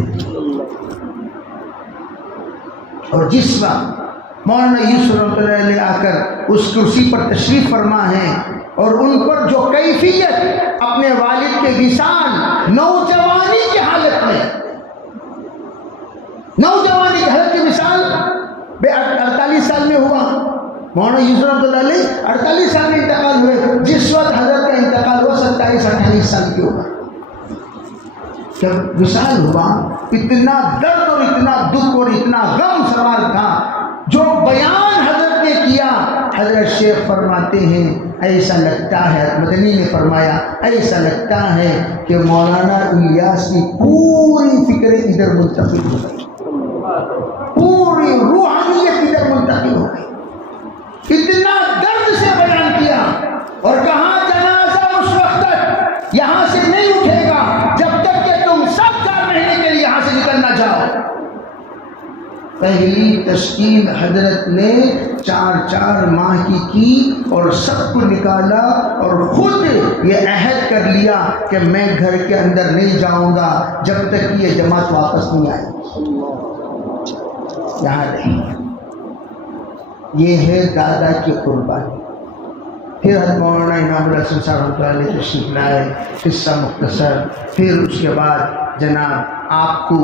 اور جس وقت مولانا یوسف رحمۃ اللہ علیہ آ کر اس کرسی پر تشریف فرما ہے اور ان پر جو کیفیت اپنے والد کے وصال نوجوانی کی حالت میں، نوجوانی کی حالت کی وصال 48 سال میں ہوا. مولانا یوسف رحمۃ اللہ علیہ 48 سال میں انتقال ہوئے. جس وقت حضرت کا انتقال ہوا 27-28 سال کی عمر. جب وصال ہوا اتنا درد اور اتنا دکھ اور اتنا غم سوار تھا. جو بیان حضرت نے کیا، حضرت شیخ فرماتے ہیں ایسا لگتا ہے، مدنی نے فرمایا ایسا لگتا ہے کہ مولانا الیاس کی پوری فکریں ادھر منتقل ہو گئی، پوری روحانیت ادھر منتقل ہو گئی. اتنا درد سے بیان کیا اور کہا جنازہ اس وقت تک یہاں سے نہیں اٹھے گا جب تک کہ تم 7 مہینے کے لیے یہاں سے نکل نہ جاؤ. پہلی تشکیل حضرت نے 4 ماہ کی اور سب کو نکالا اور خود یہ عہد کر لیا کہ میں گھر کے اندر نہیں جاؤں گا جب تک کہ یہ جماعت واپس نہیں آئے. یہاں نہیں. یہ ہے دادا کی قربانی. پھر حضرت مولانا انعام الحسن صاحب رحمۃ اللہ علیہ تشریف لائے. قصہ مختصر. پھر اس کے بعد جناب آپ کو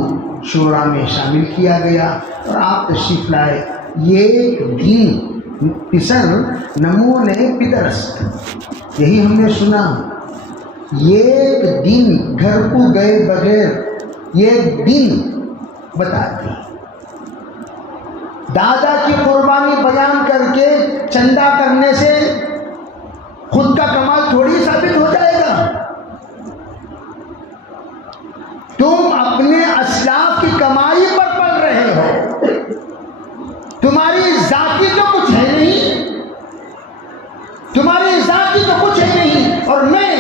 شورا میں شامل کیا گیا اور آپ تشریف لائے. یہ دن پسر نمونے پدرست، یہی ہم نے سنا. یہ دن گھر کو گئے بغیر یہ دن بتاتے ہیں. دادا کی قربانی بیان کر کے چندہ کرنے سے خود کا کمال تھوڑی ثابت ہو جائے گا. تم اپنے اسلاف کی کمائی پر پل رہے ہو، تمہاری ذاتی تو کچھ ہے نہیں، تمہاری ذاتی تو کچھ ہے نہیں. اور میں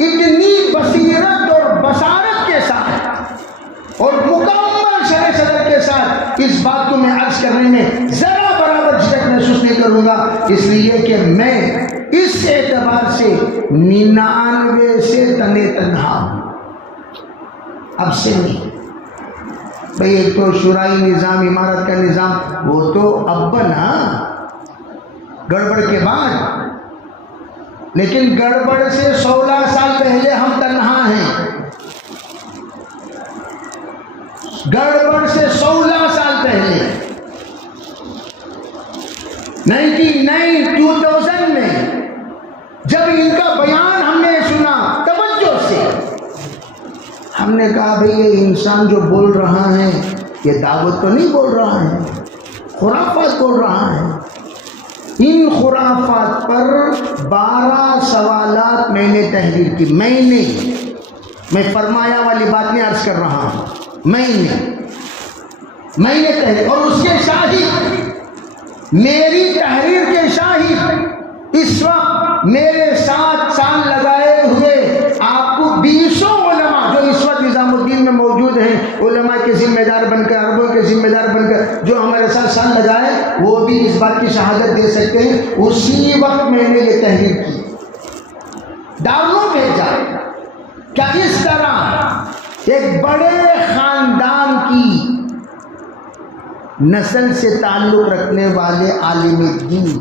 اتنی بصیرت اور بصارت کے ساتھ اور مکمل شرح صدر کے ساتھ اس بات کو میں عرض کرنے میں ذرا برابر جھجک محسوس نہیں کروں گا، اس لیے کہ میں اس اعتبار سے 99 سے تنے تنہا ہوں. اب سے نہیں. بھئی ایک تو شورائی نظام، امارت کا نظام، وہ تو اب نا گڑبڑ کے بعد، لیکن گڑبڑ سے 16 سال پہلے ہم تنہا ہیں. گڑبڑ سے 16 سال پہلے 2000 میں جب ان کا بیان ہم نے سنا توجہ سے، ہم نے کہا بھئی یہ انسان جو بول رہا ہے یہ دعوت تو نہیں بول رہا ہے، خرافات بول رہا ہے. ان خرافات پر 12 سوالات میں نے تحریر کی. میں فرمایا والی بات نہیں عرض کر رہا ہوں، میں نے تحریر، اور اس کے شاہد، میری تحریر کے شاہد اس وقت میرے 7 سال لگائے ہوئے آپ کو 20 علماء جو اس وقت نظام الدین میں موجود ہیں، علماء کے ذمہ دار بن کر، عربوں کے ذمہ دار بن کر جو ہمارے ساتھ سال لگائے، وہ بھی اس بات کی شہادت دے سکتے ہیں اسی وقت میں نے یہ تحریر کی، داروں بھیجا. کیا اس طرح ایک بڑے خاندان کی نسل سے تعلق رکھنے والے عالم دین،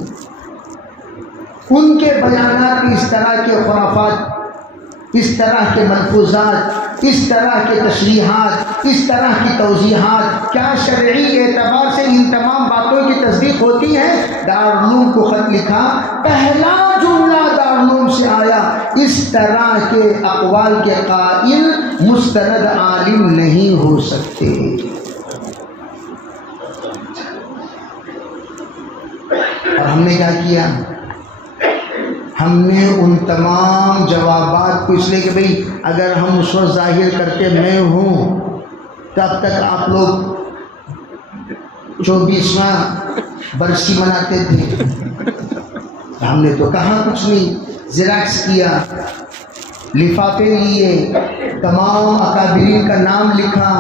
ان کے بیانات اس طرح کے خرافات، اس طرح کے ملفوظات، اس طرح کے تشریحات، اس طرح کی توضیحات، کیا شرعی اعتبار سے ان تمام باتوں کی تصدیق ہوتی ہے؟ دارالعلوم کو خط لکھا، پہلا جملہ دارالعلوم سے آیا، اس طرح کے اقوال کے قائل مستند عالم نہیں ہو سکتے. اور ہم نے کیا کیا؟ ہم نے ان تمام جوابات کو، اس لیے کہ بھئی اگر ہم اس وقت ظاہر کرتے میں ہوں، تب تک آپ لوگ 24واں برسی مناتے تھے. ہم نے تو کہا کچھ نہیں، زیراکس کیا، لفافے لیے، تمام اکابرین کا نام لکھا،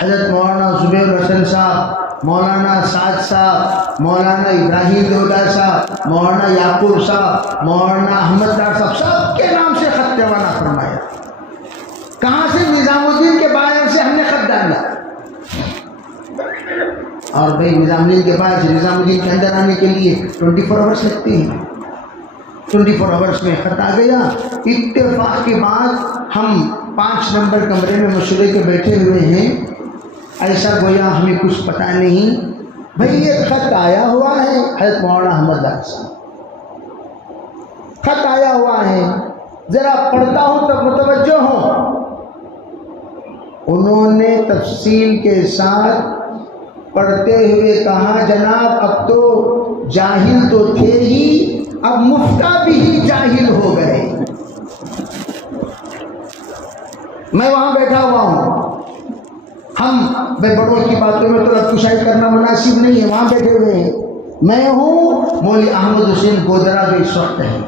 حضرت مولانا زبیر حسن صاحب، مولانا سعد صاحب، مولانا ابراہیم دودار صاحب، مولانا یعقوب صاحب، مولانا احمد دار صاحب، سب کے نام سے خط روانہ فرمایا. کہاں سے؟ نظام الدین کے بیان سے ہم نے خط ڈالا. اور بھائی نظام الدین کے بعد سے نظام الدین کے اندر آنے کے لیے 24 آورس لگتے ہیں. 24 آورس میں خط آ گیا. اتفاق کے بعد ہم 5 نمبر کمرے میں مشورے کے بیٹھے ہوئے ہیں، ایسا گویا ہمیں کچھ پتہ نہیں. بھئی یہ خط آیا ہوا ہے، حضرت مولانا احمد دار صاحب خط آیا ہوا ہے، ذرا پڑھتا ہوں تب متوجہ ہوں. انہوں نے تفصیل کے ساتھ پڑھتے ہوئے کہا، جناب اب تو جاہل تو تھے ہی، اب مفتہ بھی جاہل ہو گئے. میں وہاں بیٹھا ہوا ہوں، ہم بڑوں کی باتوں میں تو رد کرنا مناسب نہیں ہے، وہاں بیٹھے ہوئے ہیں. میں ہوں، مولوی احمد حسین گودرا جو اس وقت ہے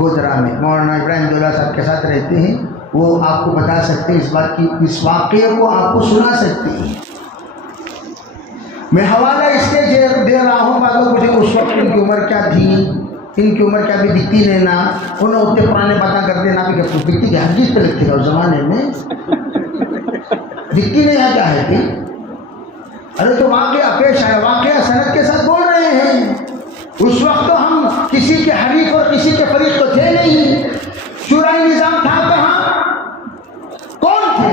گودرا میں، مولانا ابراہیم دولہ صاحب کے ساتھ رہتے ہیں، وہ آپ کو بتا سکتے ہیں اس بات کی، اس واقعے کو آپ کو سنا سکتے ہیں. میں حوالہ اس لیے دے رہا ہوں، بعض مجھے اس وقت ان کی عمر کیا تھی، ان کی عمر کیا بھی دکھتی نہیں نا، انہوں اتنے پرانے باتیں کرتے نہ بھی دکھتی کہ حدیث پہ لگتی ہے اس زمانے میں دکھتی نہیں ہے کیا ہے کہ ارے تو واقعہ پیش آیا، واقعہ سند کے ساتھ بول رہے ہیں. اس وقت تو ہم کسی کے حریف اور کسی کے فریق تو تھے نہیں، شورائے نظام تھا کہاں، کون تھے؟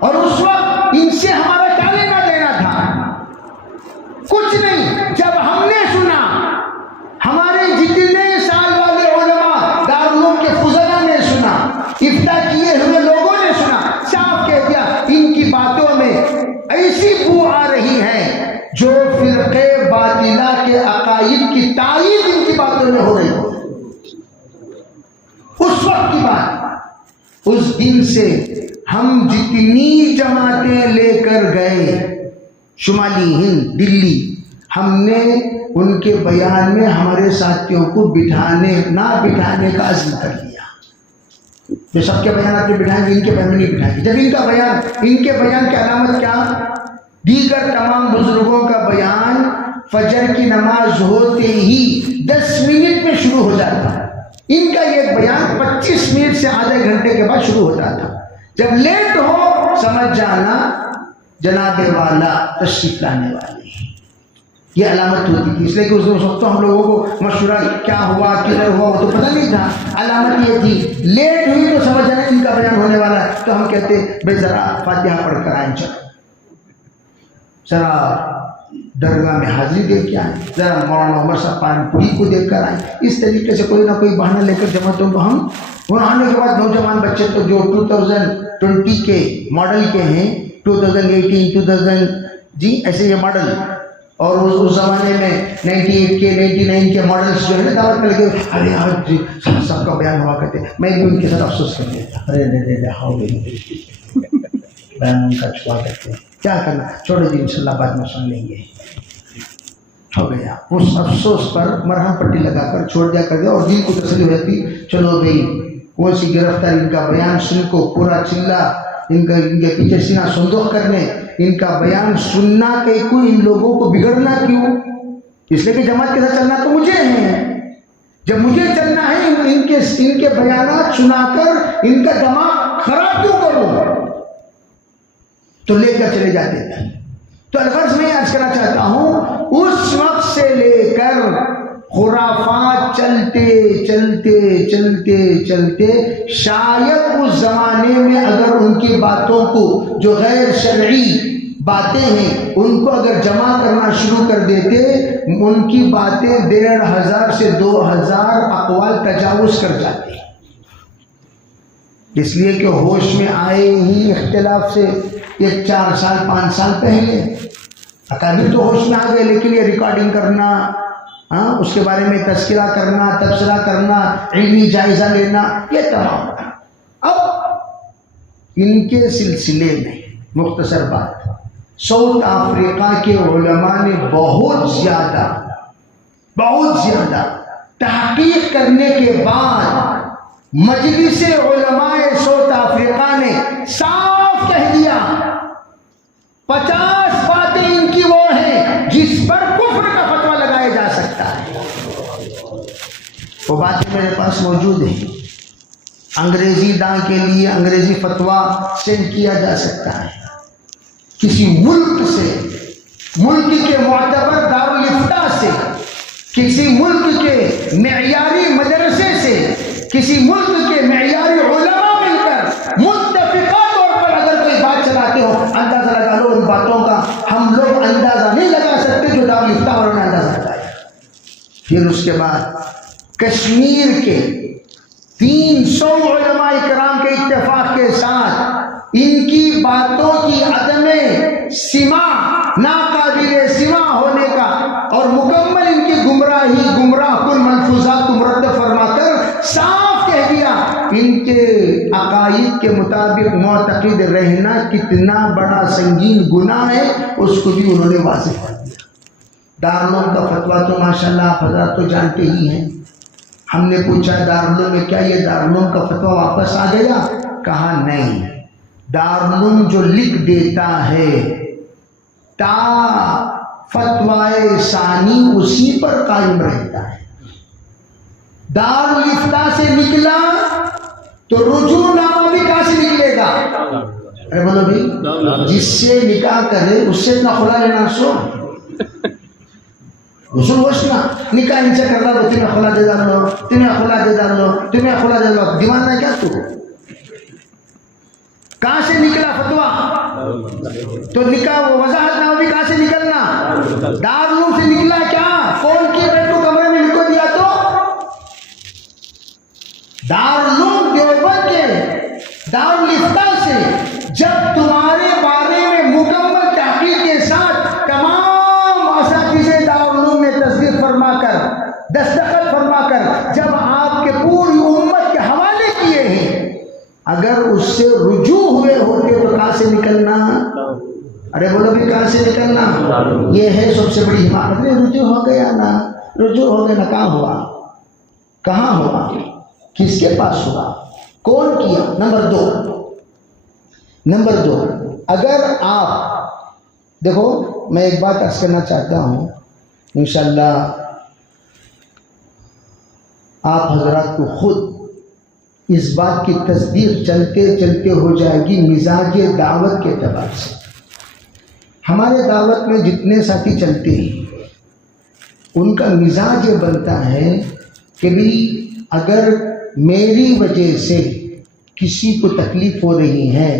اور اس وقت ان سے ہمارا کیا لینا دینا تھا؟ کچھ نہیں. جب ہم نے سنا، ہمارے جتنے سال والے علماء دارالعلوم کے فضلاء نے سنا، افتاء کیے ہوئے لوگوں نے سنا، صاف کہہ دیا ان کی باتوں میں ایسی بو آ رہی ہے جو فرقے باطلہ کے عقائد کی تائید ان کی باتوں میں ہو رہی ہو. اس وقت کی بات، اس دن سے ہم جتنی جماعتیں لے کر گئے شمالی ہند، دلی، ہم نے ان کے بیان میں ہمارے ساتھیوں کو نہ بٹھانے کا عزم کر لیا. جو سب کے بیانات میں بٹھائیں گے، ان کے بیان میں نہیں بٹھائیں گے. جب ان کے بیان کی علامت کیا؟ دیگر تمام بزرگوں کا بیان فجر کی نماز ہوتے ہی 10 منٹ میں شروع ہو جاتا ہے، ان کا یہ بیان 25 منٹ سے آدھے گھنٹے کے بعد شروع ہوتا تھا. جب لیٹ ہو سمجھ جانا جناب والا تشریف لانے والے، یہ علامت ہوتی تھی. اس لیے کہ اس وقت تو ہم لوگوں کو مشورہ کیا ہوا، کدھر ہوا، وہ تو پتہ نہیں تھا. علامت یہ تھی، لیٹ ہوئی تو سمجھ جانا ان کا بیان ہونے والا ہے. تو ہم کہتے بھائی ذرا فاتحہ پڑھ کر آئیں، چلو ذرا درگاہ میں حاضری دے کے آئیں، ذرا مولانا عمر صاحب پانی پوری کو دیکھ کر آئیں. اس طریقے سے کوئی نہ کوئی بہانہ لے کر جماعتوں کو ہم وہاں آنے کے بعد نوجوان بچے تو جو 2020 کے ماڈل کے ہیں، 2018 2000 جی ایسے یہ ماڈل اور اس زمانے میں 98 کے 99 کے ماڈلس جو ہے نا دعوت میں لگے، ارے آج جی سب کا بیان ہوا کرتے، میں بھی ان کے ساتھ افسوس کر لیتا، ارے دے ہاؤ بیان ان کا چھوا کرتے، کیا کرنا، چھوڑو جی انشاءاللہ بعد میں سن لیں گے، ہو گیا۔ اس افسوس پر مرہم پٹی لگا کر چھوڑ دیا کر دیا، اور دل کو تسلی ہو جاتی، چلو بھائی وہ سی گرفتار ان کا بیان سن کو پورا چلا، ان کے پیچھے سینہ صندوق کرنے، ان کا بیان سننا کہ کوئی ان لوگوں کو بگڑنا کیوں، اس لیے کہ جماعت کے ساتھ چلنا تو مجھے ہے، جب مجھے چلنا ہے ان کے بیانات سنا کر ان کا دماغ خراب کیوں کروں، تو لے کر چلے جاتے تھے۔ تو الغرض میں یہ عرض کرنا چاہتا ہوں، اس وقت سے لے کر خرافات چلتے چلتے چلتے چلتے شاید اس زمانے میں اگر ان کی باتوں کو جو غیر شرعی باتیں ہیں ان کو اگر جمع کرنا شروع کر دیتے، ان کی باتیں 1500 سے 2000 اقوال تجاوز کر جاتے، اس لیے کہ ہوش میں آئے ہی اختلاف سے یہ 4 سال 5 سال پہلے اکابر تو ہوش میں آ گئے، لیکن یہ ریکارڈنگ کرنا، اس کے بارے میں تذکرہ کرنا، تبصرہ کرنا، علمی جائزہ لینا، یہ تمام۔ اب ان کے سلسلے میں مختصر بات، ساؤتھ افریقہ کے علماء نے بہت زیادہ تحقیق کرنے کے بعد مجلس علماء ساؤتھ افریقہ نے صاف کہہ دیا 50 باتیں ان کی وہ ہیں جس پر کفر کا فتویٰ لگایا جا سکتا ہے۔ وہ باتیں میرے پاس موجود ہیں، انگریزی داں کے لیے انگریزی فتویٰ سینڈ کیا جا سکتا ہے، کسی ملک سے، ملک کے معتبر دارالافتاء سے، کسی ملک کے معیاری مدرسے سے، کسی ملک کے معیاری علماء مل کر متفقہ طور پر اگر کوئی بات چلاتے ہو، اندازہ لگا لو ان باتوں کا ہم لوگ اندازہ نہیں لگا سکتے جو دارالافتاء والوں نے اندازہ لگایا۔ پھر اس کے بعد کشمیر کے 300 علماء کرام کے اتفاق کے ساتھ ان کی باتوں کی عدم سماع، ناقابل سماع ہونے کا اور مکمل ان کی گمراہ کن ملفوظات کو مرتب فرما کر صاف کہہ دیا ان کے عقائد کے مطابق معتقد رہنا کتنا بڑا سنگین گناہ ہے، اس کو بھی انہوں نے واضح کر دیا۔ دارالعلوم کا فتویٰ تو ماشاءاللہ آپ حضرات تو جانتے ہی ہیں، ہم نے پوچھا دارالعلوم میں کیا یہ دارالعلوم کا فتویٰ واپس آ گیا؟ کہا نہیں، دارالعلوم جو لکھ دیتا ہے تا فتوائے ثانی اسی پر قائم رہتا ہے۔ دارالافتاء سے نکلا تو رجوع نامہ بھی کہاں سے نکلے گا؟ ارے بولو بھی، جس سے نکاح کرے اس سے اتنا خلا لینا، سو رسول وشنا نکاح ان سے کرنا، تمہیں خلا دے ڈالو، تمہیں خلا دے ڈالو، تمہیں خلا دے ڈالو، دیوانہ کیا تو؟ کہاں سے نکلا فتویٰ؟ تو نکاح وضاحت نامہ بھی کہاں سے نکلنا؟ دارالعلوم سے نکلا۔ کیا کون کی بیٹو کمرے میں لکھو دیا تو؟ دارالعلوم دیوبند کے دارالافتاء سے جب تمہارے بارے میں مکمل تحقیق کے ساتھ تمام اساتذہ دارالعلوم نے تصدیق فرما کر، دستخط فرما کر جب آپ کے پوری امت کے حوالے کیے ہیں، اگر اس سے رجوع ہوئے ہوتے تو کہاں سے نکلنا؟ ارے بولو بھی کہاں سے نکلنا؟ یہ ہے سب سے بڑی حماقت۔ رجوع ہو گیا نا، رجوع ہو گیا نا، کہاں ہوا؟ کہاں ہوا؟ کس کے پاس ہوا؟ کون کیا؟ نمبر دو، اگر آپ دیکھو، میں ایک بات عرض کرنا چاہتا ہوں، انشاءاللہ آپ حضرات کو خود اس بات کی تصدیق چلتے چلتے ہو جائے گی مزاج دعوت کے اعتبار سے۔ ہمارے دعوت میں جتنے ساتھی چلتے ہیں ان کا مزاج یہ بنتا ہے کہ بھی اگر میری وجہ سے کسی کو تکلیف ہو رہی ہے،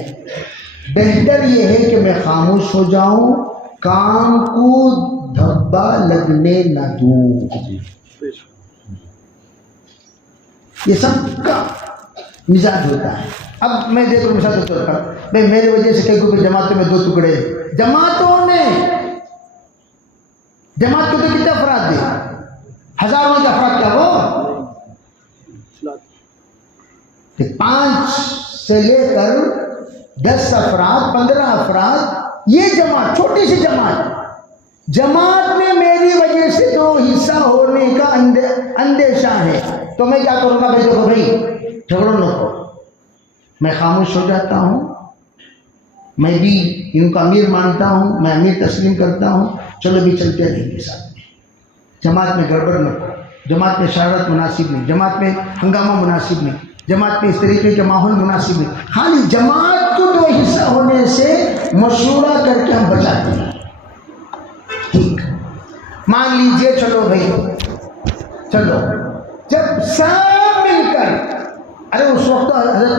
بہتر یہ ہے کہ میں خاموش ہو جاؤں، کام کو دھبا لگنے نہ دوں۔ یہ سب کا مزاج ہوتا ہے۔ اب میں دیکھ لوں مثال کے طور پر، بھائی میرے وجہ سے کئی کو جماعتوں میں 2 ٹکڑے، جماعتوں میں جماعت کو تو کتنے افراد دے؟ ہزاروں کے افراد کیا وہ؟ 5 سے لے کر 10 افراد 15 افراد، یہ جماعت چھوٹی سی جماعت میں میری وجہ سے جو حصہ ہونے کا اندیشہ ہے تو میں کیا کروں گا؟ بھائی دیکھو بھائی جھگڑو نہ کرو، میں خاموش ہو جاتا ہوں، میں بھی ان کو امیر مانتا ہوں، میں امیر تسلیم کرتا ہوں، چلو بھی چلتے رہیں گے ساتھ میں، جماعت میں گڑبڑ نہ کرو، جماعت میں شرارت مناسب نہیں، جماعت میں ہنگامہ مناسب نہیں، جماعت میں اس طریقے کے ماحول مناسب نہیں، خالی جماعت کو دو حصہ ہونے سے مشورہ کر کے ہم بچاتے ہیں۔ ٹھیک، مان لیجئے چلو بھائی، چلو جب سب مل کر، ارے اس وقت حضرت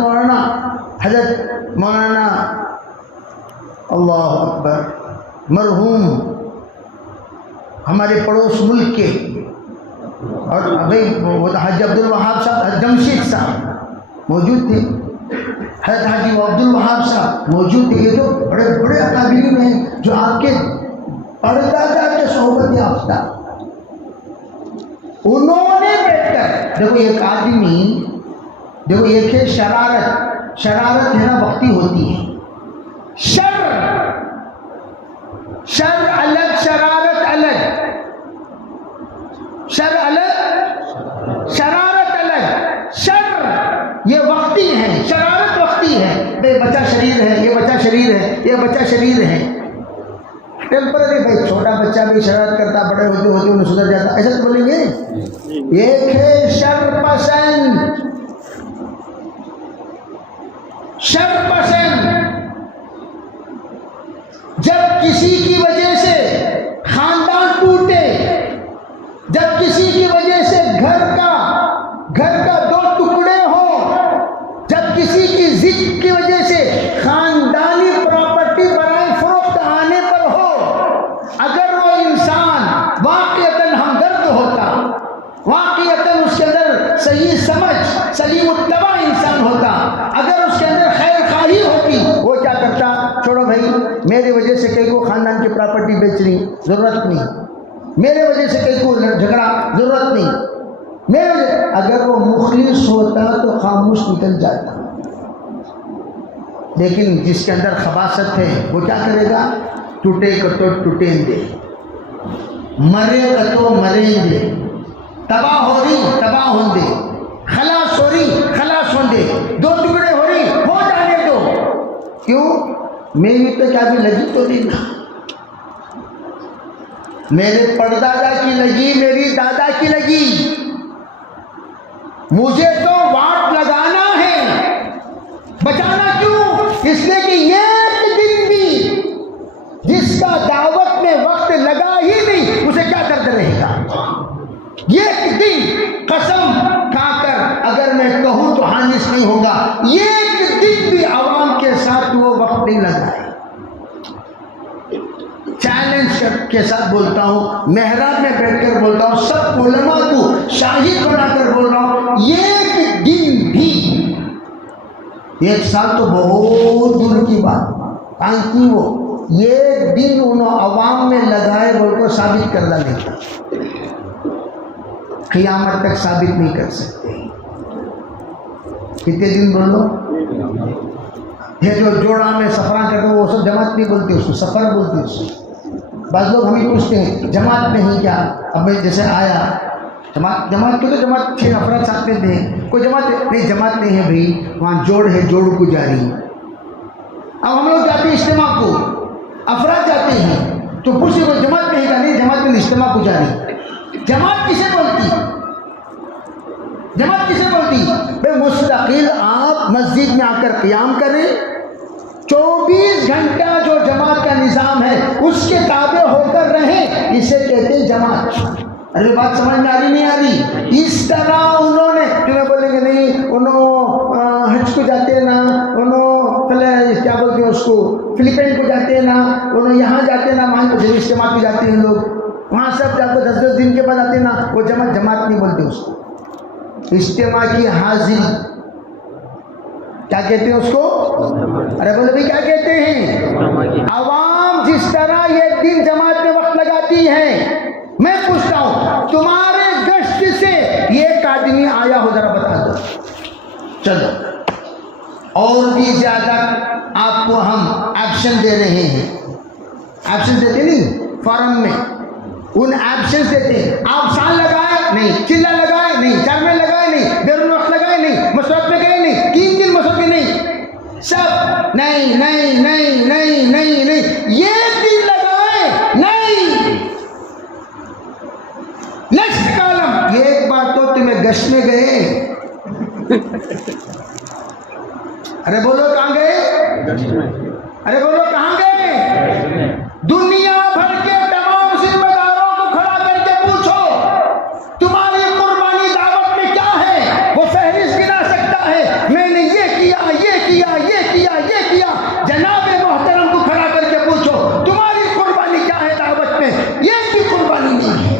مولانا اللہ اکبر مرحوم ہمارے پڑوس ملک کے، اور بھائی وہ حاجی عبد الوہاب صاحب جمشید صاحب موجود تھے، حضرت حاجی عبد الوہاب صاحب موجود تھے، یہ تو بڑے بڑے اکابرین ہیں جو آپ کے پردادا کے صحبت یافتہ، انہوں نے بیٹھ کر، دیکھو ایک آدمی، دیکھو ایک ہے شرارت ہے نا وقتی ہوتی ہے، شر الگ شرارت الگ، شر الگ شرارت الگ، شر یہ وقتی ہے، شرارت وقتی ہے، بے بچہ شریر ہے، یہ بچہ شریر ہے، یہ بچہ شریر ہے، ٹیمپرری، بھائی چھوٹا بچہ بھی شرارت کرتا، بڑے ہوتے ہوتے انہیں سدھر جاتا، ایسا تو بولیں گے؟ ایک ہے شر پسند، شر پسند، جب کسی کی وجہ سے خاندان ٹوٹے، جب کسی کی وجہ سے گھر کا 2 ٹکڑے ہوں، جب کسی کی ضد کی وجہ سے خاندانی پراپرٹی برائے فروخت آنے پر ہو، اگر وہ انسان واقعتاً ہمدرد ہوتا، واقعتاً اس کے اندر صحیح سمجھ سلیم الطبع انسان ہوتا، اگر اس کے اندر خیر خواہی ہوتی، وہ کیا کرتا؟ چھوڑو بھائی، میرے وجہ سے کئی کو خاندان کی پراپرٹی بیچنی ضرورت نہیں، میرے وجہ سے کئی کو جھگڑا ضرورت نہیں، میرے وجہ، اگر وہ مخلص ہوتا تو خاموش نکل جاتا، لیکن جس کے اندر خباثت ہے وہ کیا کرے گا؟ ٹوٹے کو تو ٹوٹیں گے، مرے گا تو مریں گے، تباہ ہو رہی تباہ ہوں گے، خلاص ہو رہی خلاص ہوں گے، 2 ٹکڑے ہو رہی ہو جانے دو، کیوں؟ میری تو کیا بھی لگی تو نہیں نا، میرے پردادا کی لگی، میری دادا کی لگی، مجھے تو واٹ لگانا ہے، بچانا کیوں؟ اس لیے کہ ایک دن بھی جس کا دعوت میں وقت لگا ہی نہیں، اسے کیا درد رہے گا؟ ایک دن قسم کھا کر اگر میں کہوں تو حانس نہیں ہوگا، ایک دن بھی عوام کے ساتھ وہ وقت نہیں لگائے، چیلنج کے ساتھ بولتا ہوں، محراب میں بیٹھ کر بولتا ہوں، سب علماء کو شاہد بنا کر بول رہا ہوں، ایک دن بھی، 1 سال تو بہت دور کی بات، تاکہ وہ ایک دن انہوں عوام میں لگائے بول کو ثابت کرنا نہیں تھا، قیامت تک ثابت نہیں کر سکتے۔ کتنے دن بولو؟ یہ جو جوڑا میں سفران کرتے وہ سب جماعت نہیں بولتے، اس کو سفر بولتے اس کو۔ بعض لوگ ہمیں پوچھتے ہیں جماعت نہیں کیا؟ اب میں جیسے آیا جماعت کی تو جماعت 6 افراد ساتھ میں تھے، کوئی جماعت نہیں، جماعت نہیں ہے بھائی، وہاں جوڑ ہے، جوڑ کو جاری۔ اب ہم لوگ جاتے ہیں اجتماع کو، افراد جاتے ہیں تو پوچھے کوئی جماعت نہیں کا، نہیں جماعت میں اجتماع کو جاری۔ جماعت کسے بولتی؟ جماعت کسے بولتی؟ بھائی مستقل آپ مسجد میں آ کر قیام کریں، 24 گھنٹہ جو جماعت کا نظام ہے اس کے تابع ہو کر رہیں، اسے کہتے ہیں جماعت۔ ارے بات سمجھ میں آ رہی نہیں آ رہی؟ اس طرح انہوں نے تمہیں بولیں گے نہیں، انہوں حج کو جاتے ہیں نا، انہوں کیا بولتے ہیں اس کو، فلپائن کو جاتے ہیں نا، انہوں یہاں جاتے ہیں نا، وہاں کو جب اجتماع کو جاتے ہیں لوگ، وہاں سب جا کر 10 دن کے بعد آتے ہیں نا، وہ جماعت نہیں بولتے اس کو، اجتماع کی حاضری کیا کہتے ہیں اس کو؟ ارے بولے بھی کیا کہتے ہیں؟ عوام جس طرح یہ دن جماعت میں وقت لگاتی ہے، میں پوچھتا ہوں تمہارے گشت سے ایک آدمی آیا ہو ذرا بتا دو. چلو اور بھی زیادہ آپ کو ہم آپشن دے رہے ہیں. آپشن دیتے نہیں فارم میں, ان آپشن دیتے ہیں. آپ سال لگائے نہیں, چلا لگائے نہیں, چارمین لگائے نہیں, بیرون وقت لگائے نہیں, مسجد میں گئے نہیں, 3 دن مسجد میں نہیں, سب نہیں نہیں نہیں نہیں نہیں نہیں, یہ دن لگائے نہیں. نیکسٹ کالم, ایک بار تو تمہیں گشت میں گئے. ارے بولو کہاں گئے؟ ارے بولو کہاں گئے؟ دنیا بھر کے تمام ذمہ داروں کو کھڑا کر کے پوچھو تمہاری قربانی دعوت میں کیا ہے. وہ فہرست گنا سکتا ہے, میں نے یہ کیا یہ کیا یہ کیا یہ کیا. جناب محترم کو کھڑا کر کے پوچھو تمہاری قربانی کیا ہے دعوت میں, یہ بھی قربانی نہیں ہے.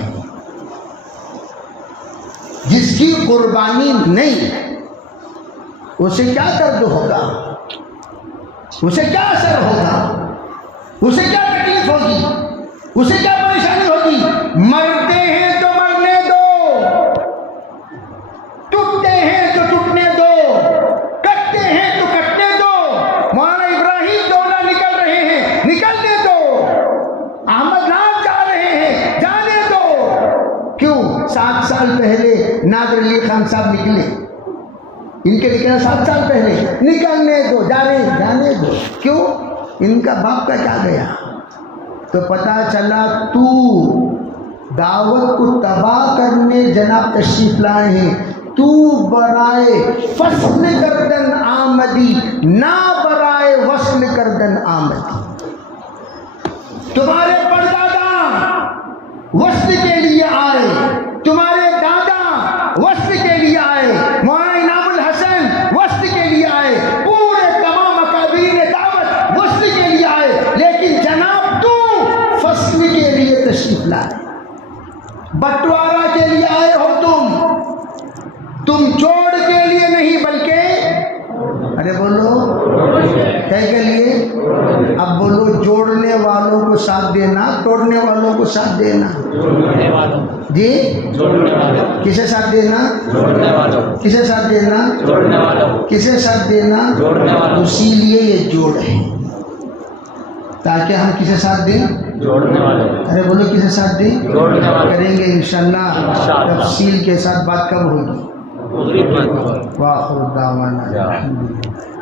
جس کی قربانی نہیں اسے کیا درد ہوگا, اسے کیا اثر ہوگا, اسے کیا تکلیف ہوگی, اسے کیا پریشانی ہوگی. مرتے ہیں تو مرنے دو, ٹوٹتے ہیں تو ٹوٹنے دو, کٹتے ہیں تو کٹنے دو. مولانا ابراہیم دولا نکل رہے ہیں, نکلنے دو. احمد ناز جا رہے ہیں, جانے دو. کیوں 7 سال پہلے نادر علی خان صاحب نکلے, ان کے نکلنا 7 سال پہلے, نکلنے دو, جانے دو. کیوں؟ ان کا باپ کا کیا گیا. تو پتا چلا تو دعوت کو تباہ کرنے جناب تشریف لائے ہیں. تو برائے فصل گردن آمدی, نہ برائے وصل گردن آمدی. تمہارے پردادا وصل کے لیے آئے, تمہارے دادا وصل کے لیے آئے, مولانا انعام الحسن وصل کے لیے آئے, پورے تمام اکابرین دعوت وصل کے لیے آئے. لیکن جناب تو فصل کے لیے تشریف لائے, بٹوارا کے لیے آئے ہو. تم جوڑ کے لیے نہیں بلکہ ارے بولو کے لیے. اب بولو جوڑنے والوں کو ساتھ دینا, توڑنے والوں کو ساتھ دینا. جی کسے ساتھ دینا, کسے ساتھ دینا, کسے ساتھ دینا. اسی لیے یہ جوڑ ہے تاکہ ہم کسے ساتھ دیں, ارے بولو کسے ساتھ دیں. کریں گے انشاءاللہ تفصیل کے ساتھ. بات کب ہوگی؟ وآخر دعوانا الحمدللہ.